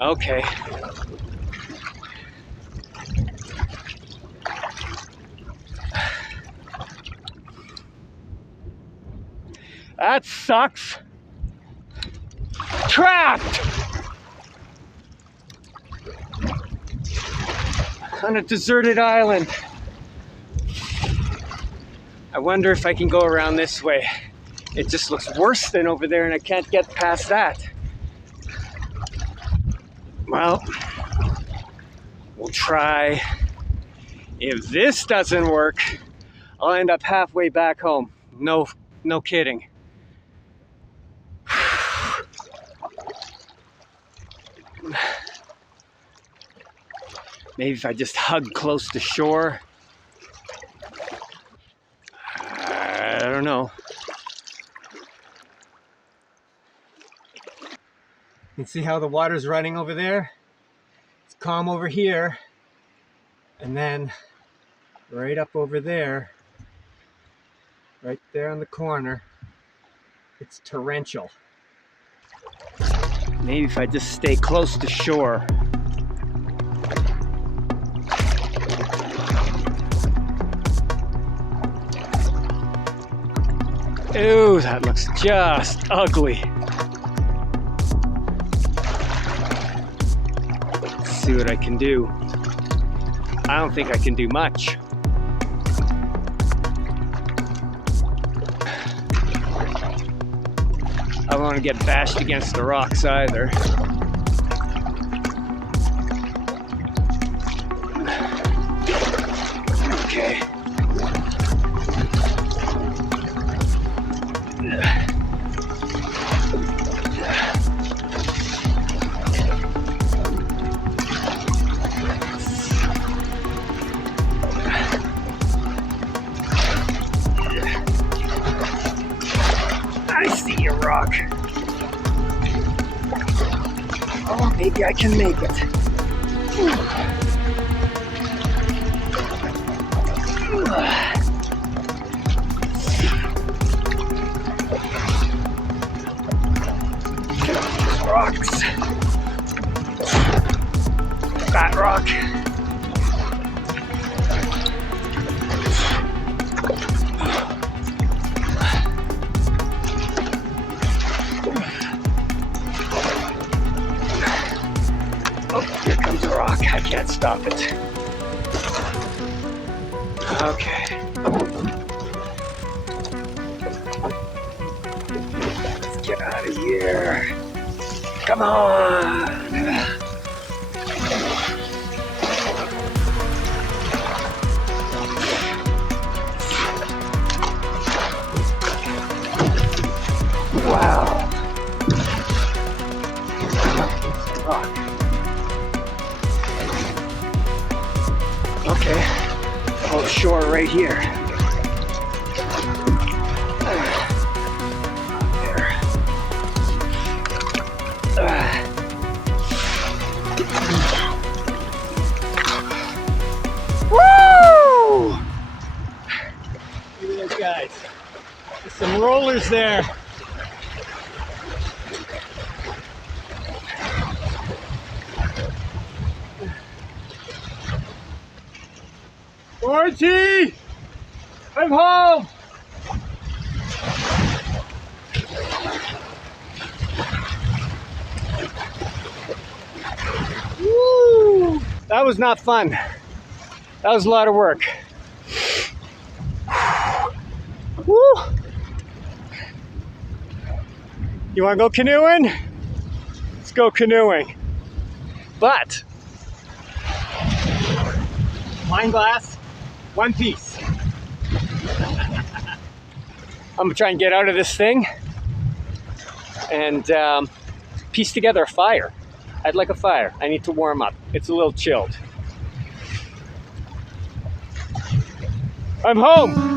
Okay. That sucks. Trapped on a deserted island. I wonder if I can go around this way. It just looks worse than over there and I can't get past that. Well, we'll try. If this doesn't work, I'll end up halfway back home. No kidding. Maybe if I just hug close to shore. I don't know. You can see how the water's running over there. It's calm over here. And then right up over there, right there on the corner, it's torrential. Maybe if I just stay close to shore. Ooh, that looks just ugly. Let's see what I can do. I don't think I can do much. I don't want to get bashed against the rocks either. Okay. Maybe I can make it. Rocks. Fat rock. Oh, here comes a rock. I can't stop it. Okay. Let's get out of here. Come on. Wow. Rock. Okay. Oh, shore right here. Woo! Look at those guys. There's some rollers there. Archie! I'm home! Woo! That was not fun. That was a lot of work. Woo! You want to go canoeing? Let's go canoeing. But wine glass, one piece. I'm gonna try and get out of this thing and piece together a fire. I'd like a fire. I need to warm up. It's a little chilled. I'm home.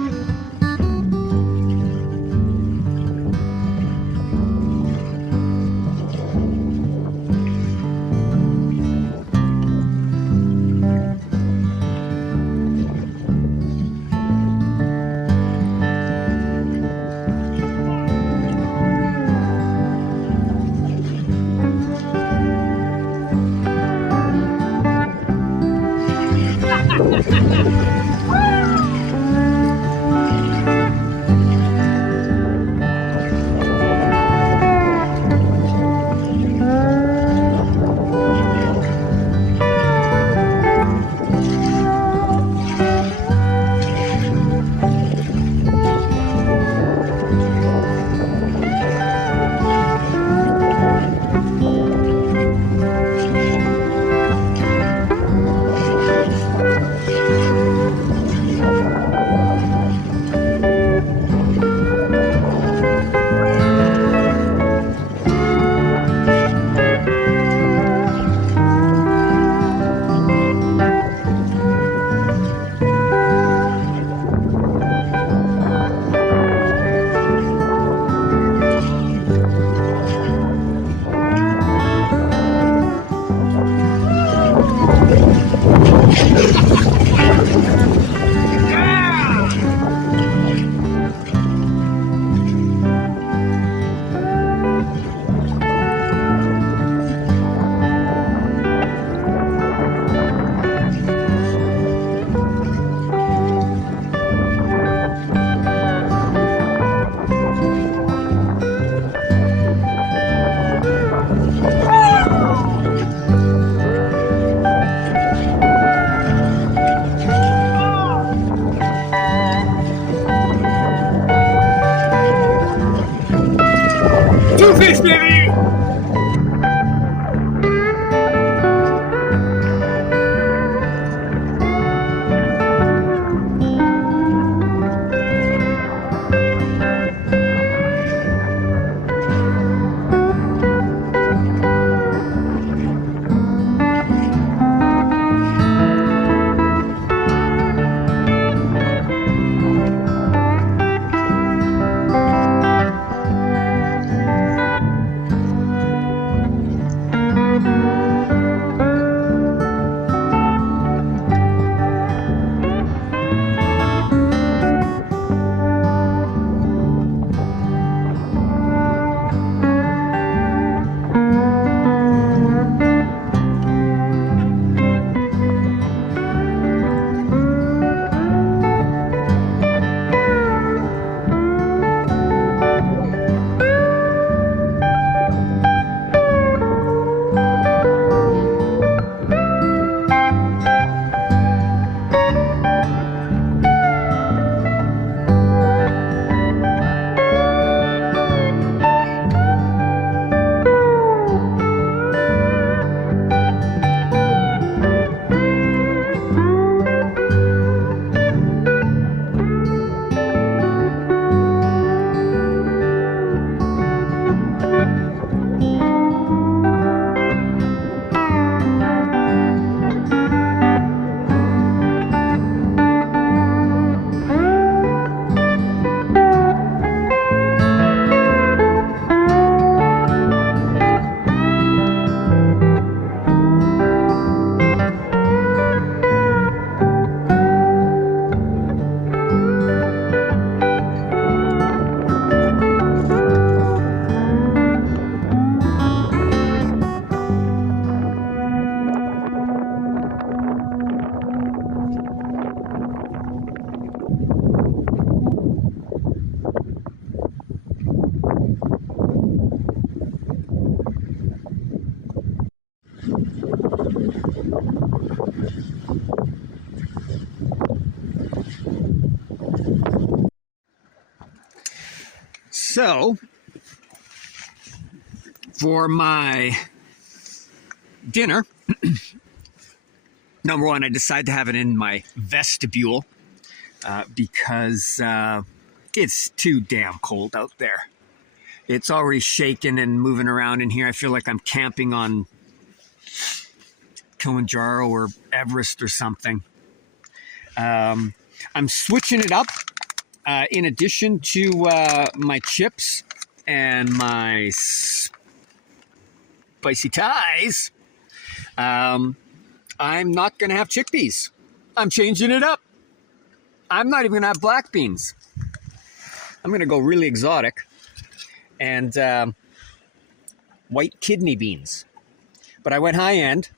So, for my dinner, number one, I decided to have it in my vestibule because it's too damn cold out there. It's already shaking and moving around in here. I feel like I'm camping on Kilimanjaro or Everest or something. I'm switching it up. In addition to my chips and my spicy ties, I'm not going to have chickpeas. I'm changing it up. I'm not even going to have black beans. I'm going to go really exotic and white kidney beans. But I went high end.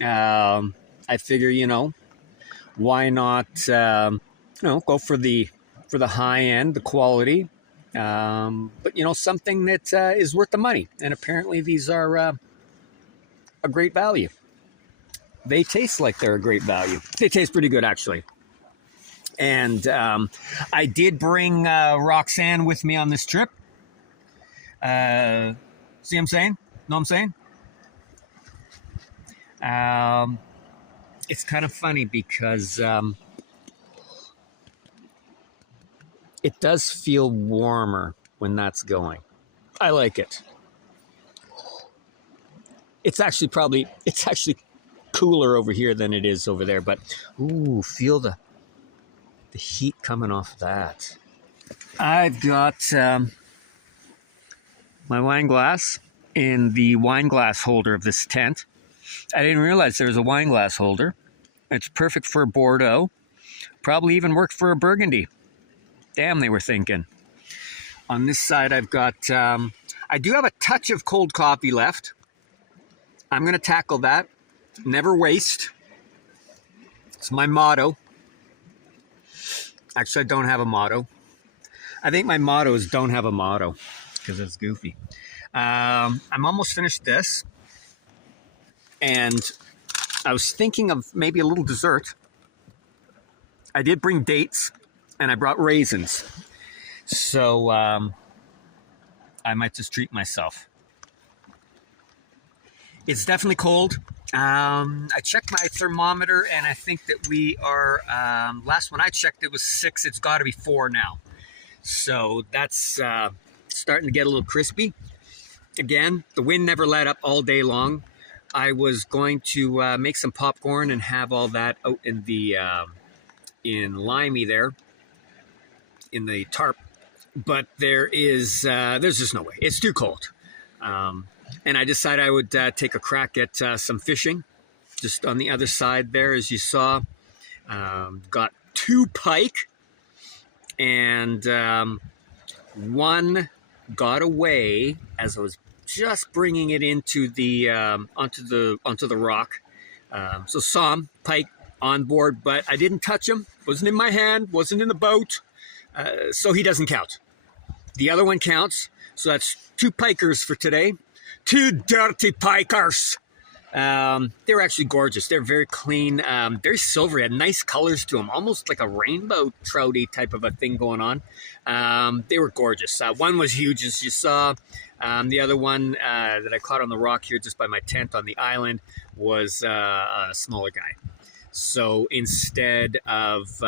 I figure, why not, go for the high end, the quality, but something that is worth the money. And apparently these are a great value. They taste like they're a great value. They taste pretty good, actually. And I did bring Roxanne with me on this trip. See what I'm saying? Know what I'm saying? It's kind of funny because it does feel warmer when that's going. I like it. It's actually cooler over here than it is over there, but ooh, feel the heat coming off that. I've got my wine glass in the wine glass holder of this tent. I didn't realize there was a wine glass holder. It's perfect for a Bordeaux. Probably even worked for a Burgundy. Damn, they were thinking. On this side, I've got, I do have a touch of cold coffee left. I'm going to tackle that. Never waste. It's my motto. Actually, I don't have a motto. I think my motto is don't have a motto because it's goofy. I'm almost finished this. And I was thinking of maybe a little dessert. I did bring dates and I brought raisins. So I might just treat myself. It's definitely cold. I checked my thermometer and I think that we are, last one I checked it was 6. It's got to be 4 now. So that's starting to get a little crispy. Again, the wind never let up all day long. I was going to make some popcorn and have all that out in the in Limey there, in the tarp. But there's just no way. It's too cold. And I decided I would take a crack at some fishing. Just on the other side there, as you saw, got 2 pike, and one got away as I was just bringing it into the onto the rock. So saw him, pike on board, but I didn't touch him. Wasn't in my hand. Wasn't in the boat. So he doesn't count. The other one counts. So that's 2 pikers for today. 2 dirty pikers. They were actually gorgeous. They're very clean, very silvery, had nice colors to them, almost like a rainbow trouty type of a thing going on. They were gorgeous. One was huge, as you saw. The other one that I caught on the rock here just by my tent on the island was a smaller guy. So instead of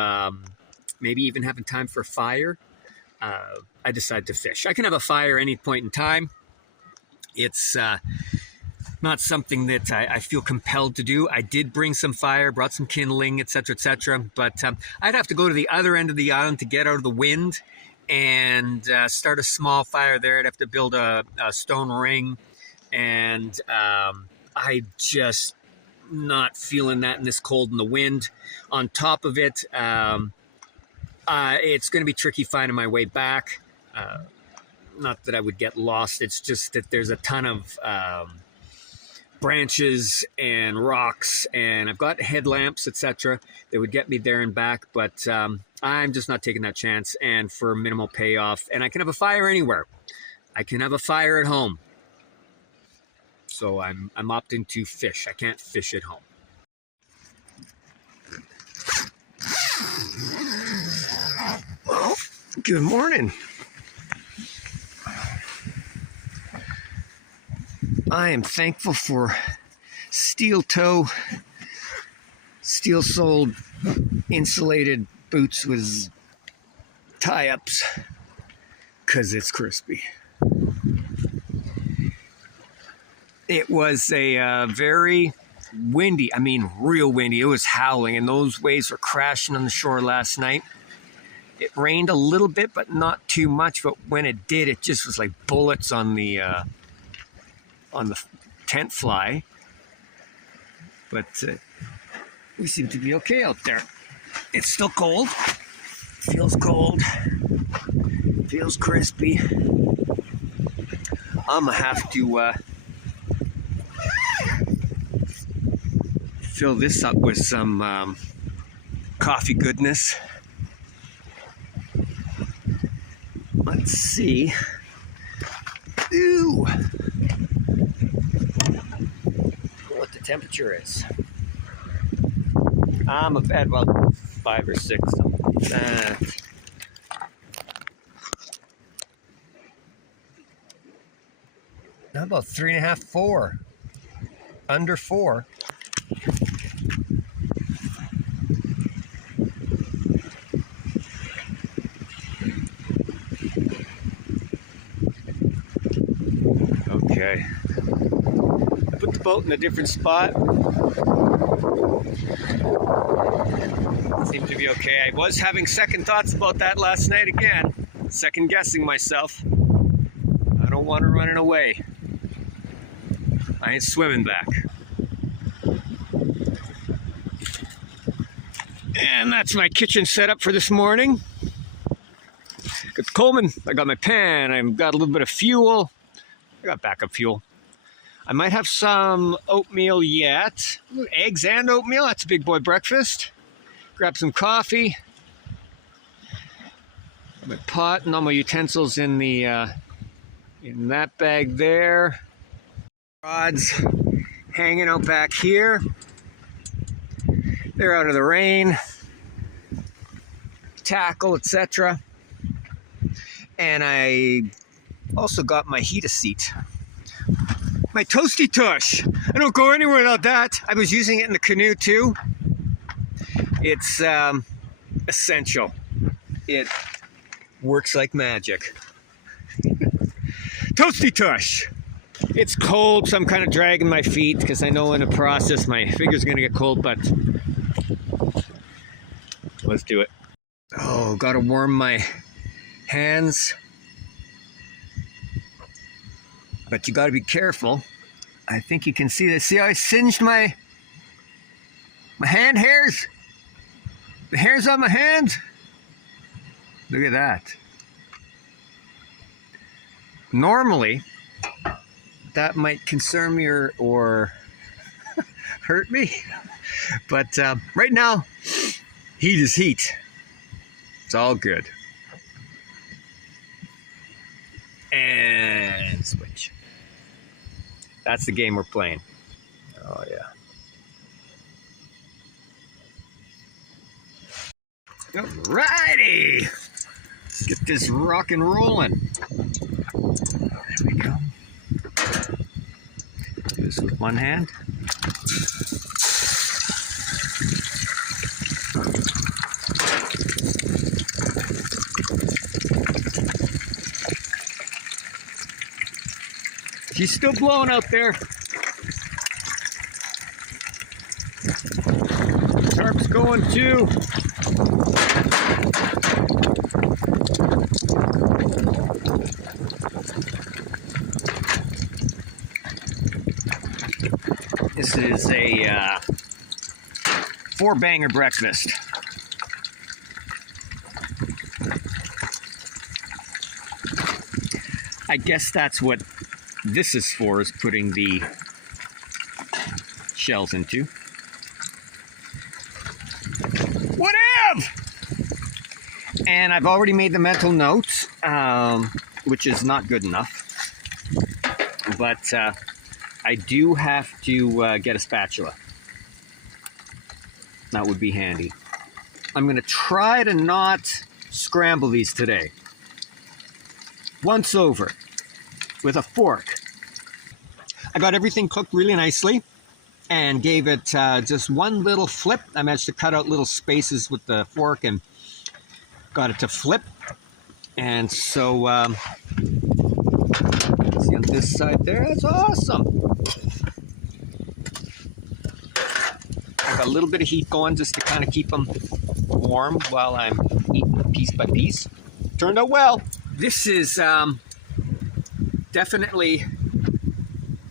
maybe even having time for a fire, I decided to fish. I can have a fire any point in time. It's not something that I feel compelled to do. I did bring some fire, brought some kindling, etc., etc. But I'd have to go to the other end of the island to get out of the wind and start a small fire there. I'd have to build a stone ring, and I just not feeling that in this cold and the wind. On top of it, it's going to be tricky finding my way back. Not that I would get lost. It's just that there's a ton of branches and rocks, and I've got headlamps, etc. that would get me there and back, but I'm just not taking that chance, and for minimal payoff. And I can have a fire anywhere. I can have a fire at home. So I'm opting to fish. I can't fish at home. Well, good morning. I am thankful for steel toe, steel soled insulated boots with tie-ups, because it's crispy. It was a very windy, I mean real windy. It was howling and those waves were crashing on the shore last night. It rained a little bit, but not too much. But when it did, it just was like bullets on the tent fly. But we seem to be okay out there. It's still cold. Feels cold. Feels crispy. I'm gonna have to fill this up with some coffee goodness. Let's see. Ooh. What the temperature is. I'm at about 5 or 6, something like that. How about 3.5, 4? Under 4. Okay. I put the boat in a different spot. Seemed to be okay. I was having second thoughts about that last night again. Second guessing myself. I don't want to run it away. I ain't swimming back. And that's my kitchen setup for this morning. Got the Coleman, I got my pan, I've got a little bit of fuel. I got backup fuel. I might have some oatmeal yet. Eggs and oatmeal, that's a big boy breakfast. Grab some coffee. My pot and all my utensils in the in that bag there. Rods hanging out back here. They're out of the rain. Tackle, etc. And I also got my heater seat. My toasty tush. I don't go anywhere without that. I was using it in the canoe too. It's essential. It works like magic. Toasty tush. It's cold, so I'm kind of dragging my feet because I know in the process my finger's gonna get cold, but let's do it. Oh, gotta warm my hands. But you gotta be careful. I think you can see this. See how I singed my hand hairs? The hairs on my hands? Look at that. Normally, that might concern me or hurt me. But right now, heat is heat. It's all good. And switch. That's the game we're playing. Oh yeah. Alrighty. Let's get this rock and rolling. There we go. Do this with one hand. She's still blowing out there. Tarp's going too. This is a 4-banger breakfast. I guess that's what this is for, is putting the shells into. Whatever! And I've already made the mental notes, which is not good enough. But I do have to get a spatula. That would be handy. I'm going to try to not scramble these today. Once over with a fork. I got everything cooked really nicely and gave it just one little flip. I managed to cut out little spaces with the fork and got it to flip. And so, see on this side there, that's awesome. I got a little bit of heat going just to kind of keep them warm while I'm eating piece by piece. Turned out well. This is definitely,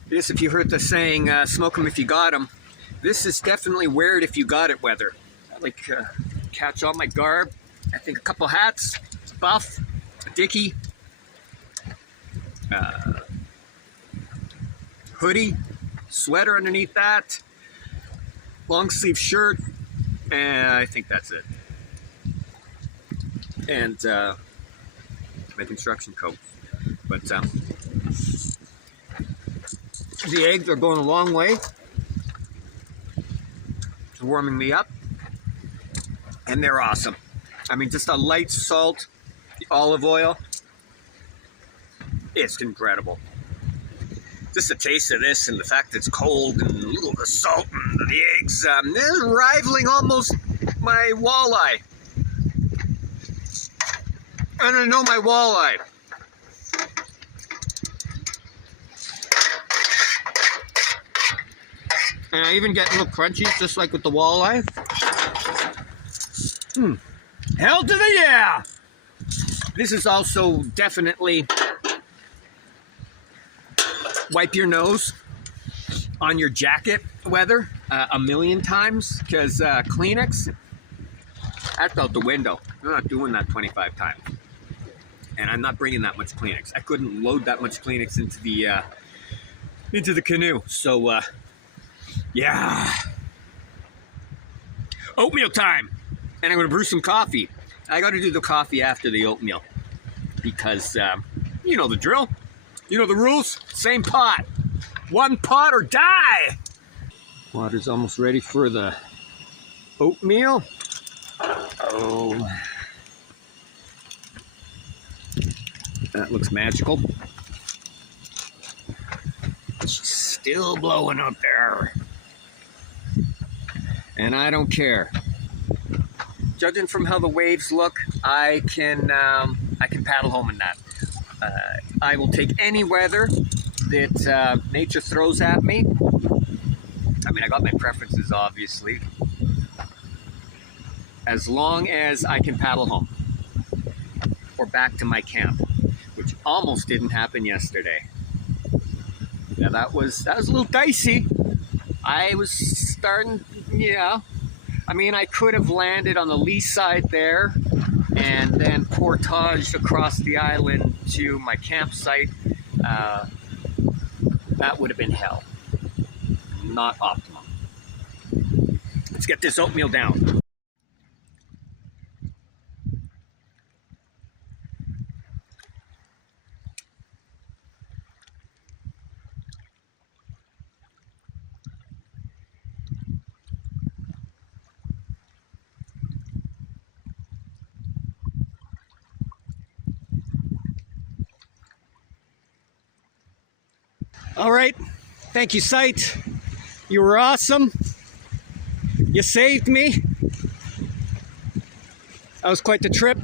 this, if you heard the saying, smoke them if you got them, this is definitely wear it if you got it weather. I like catch all my garb. I think a couple hats, buff, a dickie, hoodie, sweater underneath that, long sleeve shirt, and I think that's it. And my construction coat. But the eggs are going a long way. It's warming me up. And they're awesome. I mean, just a light salt, the olive oil. It's incredible. Just the taste of this and the fact that it's cold and a little bit of salt and the eggs, they're rivaling almost my walleye. And I know my walleye. And I even get little crunchies just like with the walleye. Hell to the yeah! This is also definitely wipe your nose on your jacket weather a million times, because Kleenex, that's out the window. I'm not doing that 25 times. And I'm not bringing that much Kleenex. I couldn't load that much Kleenex into the canoe. So, yeah. Oatmeal time. And I'm going to brew some coffee. I got to do the coffee after the oatmeal. Because, you know the drill. You know the rules. Same pot. One pot or die. Water's almost ready for the oatmeal. Oh. That looks magical. It's still blowing up there. And I don't care. Judging from how the waves look, I can paddle home in that. I will take any weather that nature throws at me. I mean, I got my preferences, obviously. As long as I can paddle home or back to my camp, which almost didn't happen yesterday. Yeah, that was a little dicey. I was starting, yeah. I mean, I could have landed on the lee side there and then portaged across the island to my campsite. That would have been hell. Not optimum. Let's get this oatmeal down. All right, thank you, Sight. You were awesome. You saved me. That was quite the trip.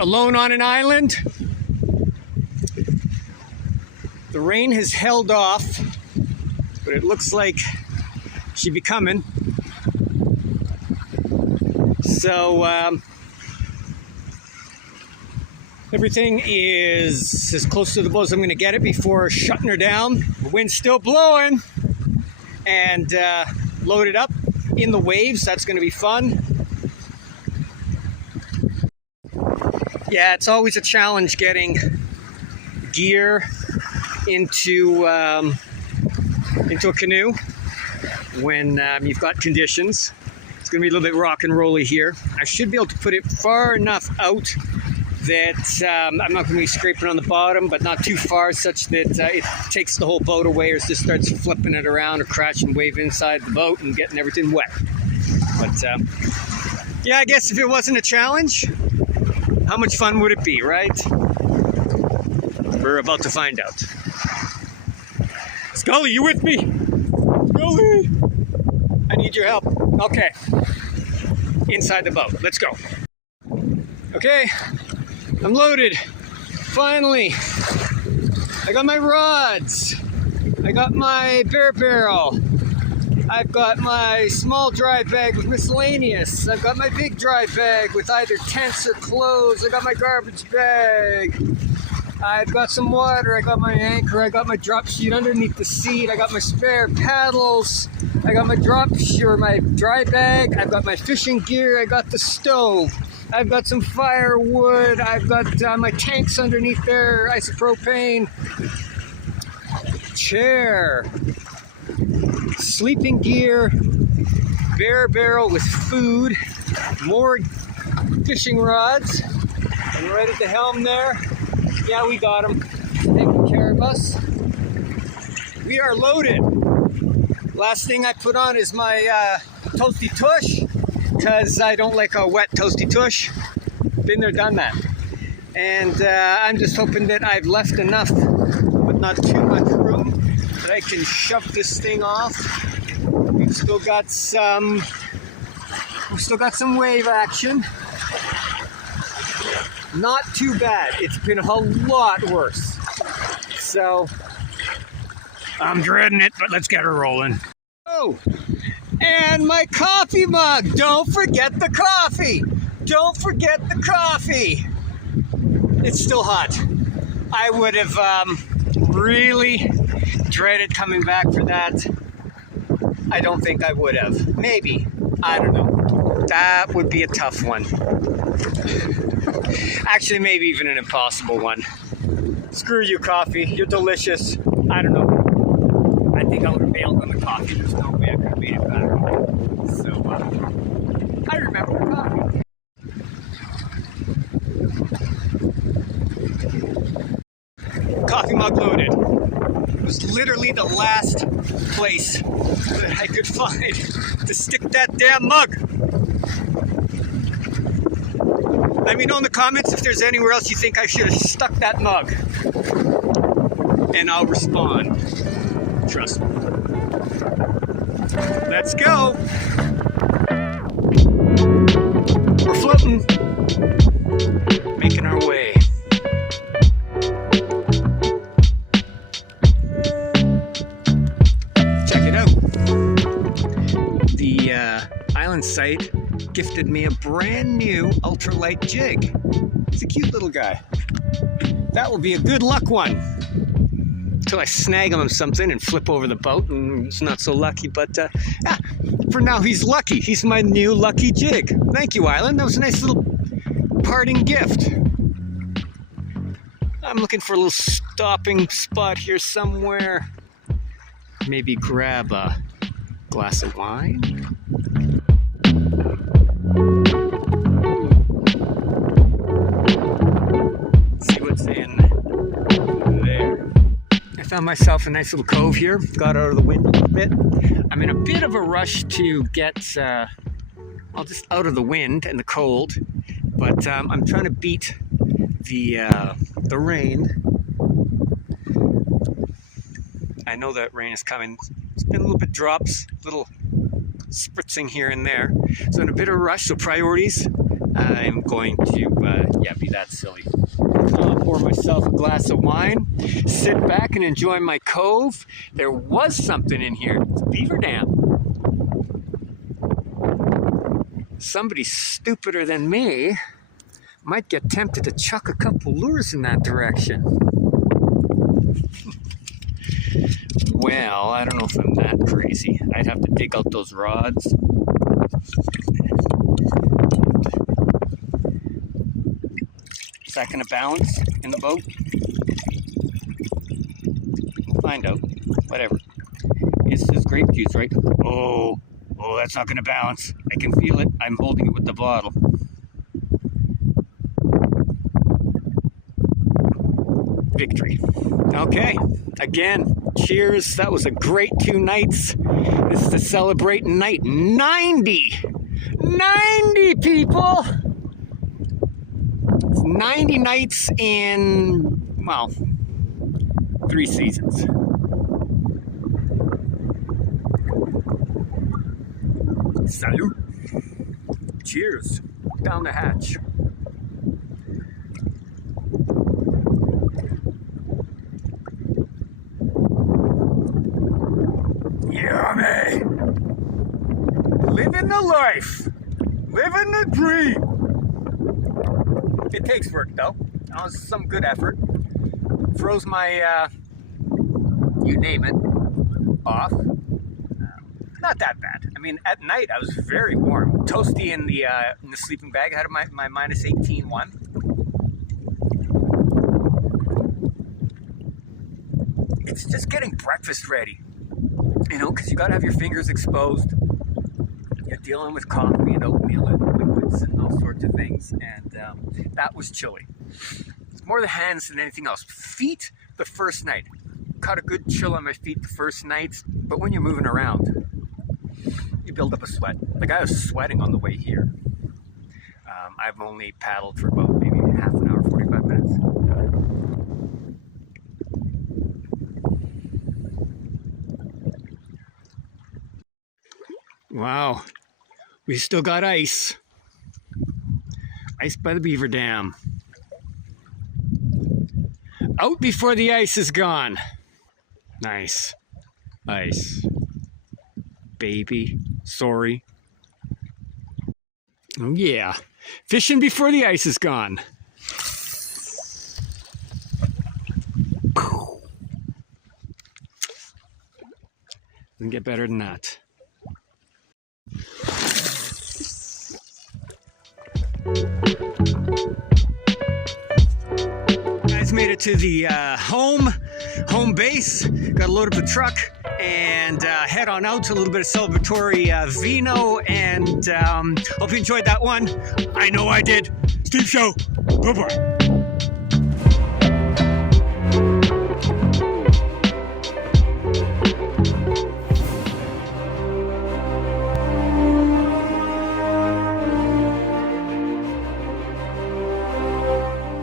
Alone on an island. The rain has held off, but it looks like she'd be coming. So, everything is as close to the boat as I'm going to get it before shutting her down. The wind's still blowing, and load it up in the waves. That's going to be fun. Yeah, it's always a challenge getting gear into a canoe when you've got conditions. It's going to be a little bit rock and rolly here. I should be able to put it far enough out that I'm not going to be scraping on the bottom, but not too far such that it takes the whole boat away or just starts flipping it around or crashing wave inside the boat and getting everything wet. But yeah, I guess if it wasn't a challenge, how much fun would it be, right? We're about to find out. Scully, you with me? Scully! I need your help. Okay. Inside the boat. Let's go. Okay. I'm loaded. Finally. I got my rods. I got my bear barrel. I've got my small dry bag with miscellaneous. I've got my big dry bag with either tents or clothes. I got my garbage bag. I've got some water. I got my anchor. I got my drop sheet underneath the seat. I got my spare paddles. I got my drop sheet or my dry bag. I've got my fishing gear. I got the stove. I've got some firewood. I've got my tanks underneath there, isopropane. Chair. Sleeping gear. Bear barrel with food. More fishing rods. And right at the helm there, yeah, we got them. Taking care of us. We are loaded. Last thing I put on is my toasty tush, because I don't like a wet toasty tush. Been there, done that. And I'm just hoping that I've left enough, but not too much room, that I can shove this thing off. We've still got some wave action. Not too bad. It's been a lot worse. So I'm dreading it, but let's get her rolling. Oh, and my coffee mug. Don't forget the coffee. Don't forget the coffee. It's still hot. I would have really dreaded coming back for that. I don't think I would have. Maybe. I don't know. That would be a tough one. Actually, maybe even an impossible one. Screw you, coffee. You're delicious. I don't know. I think I would have bailed on the coffee. There's no way I could have made it back. So, I remember the coffee. Coffee mug loaded. It was literally the last place that I could find to stick that damn mug. Let me know in the comments if there's anywhere else you think I should have stuck that mug. And I'll respond. Trust me. Let's go. We're floating. Making our way. Check it out. The island site gifted me a brand new ultralight jig. It's a cute little guy. That will be a good luck one. Until I snag him on something and flip over the boat and he's not so lucky, but for now he's lucky. He's my new lucky jig. Thank you, Island. That was a nice little parting gift. I'm looking for a little stopping spot here somewhere. Maybe grab a glass of wine. See what's in there. I found myself a nice little cove here. Got out of the wind a little bit. I'm in a bit of a rush to get just out of the wind and the cold, but I'm trying to beat the rain. I know that rain is coming. It's been a little bit drops, little spritzing here and there. So in a bit of a rush, so priorities. I'm going to, be that silly. I'll pour myself a glass of wine, sit back and enjoy my cove. There was something in here. It's a beaver dam. Somebody stupider than me might get tempted to chuck a couple lures in that direction. Well, I don't know if I'm that crazy. I'd have to dig out those rods. Is that going to balance in the boat? We'll find out. Whatever. It's grape juice, right? Oh, that's not going to balance. I can feel it. I'm holding it with the bottle. Victory. Okay. Again, cheers. That was a great 2 nights. This is to celebrate night 90. 90 people! It's 90 nights in, well, 3 seasons. Salute. Cheers. Down the hatch. Yummy. Living the life. Living the dream. It takes work though. That was some good effort. Froze my, you name it, off. Not that bad. I mean, at night I was very warm. Toasty in the sleeping bag. I had my minus 18 one. It's just getting breakfast ready. You know, because you got to have your fingers exposed. You're dealing with coffee and oatmeal and liquids and all sorts of things. And that was chilly. It's more the hands than anything else. Feet, the first night. Caught a good chill on my feet the first night. But when you're moving around, you build up a sweat. Like I was sweating on the way here. I've only paddled for about maybe half an hour, 45 minutes. Wow, we still got ice. Ice by the beaver dam. Out before the ice is gone. Nice. Ice. Baby. Sorry. Oh yeah. Fishing before the ice is gone. Doesn't get better than that. Guys, made it to the home base. Got to load up the truck and head on out to a little bit of celebratory vino, and hope you enjoyed that one. I know I did. Steve Show. Bye-bye.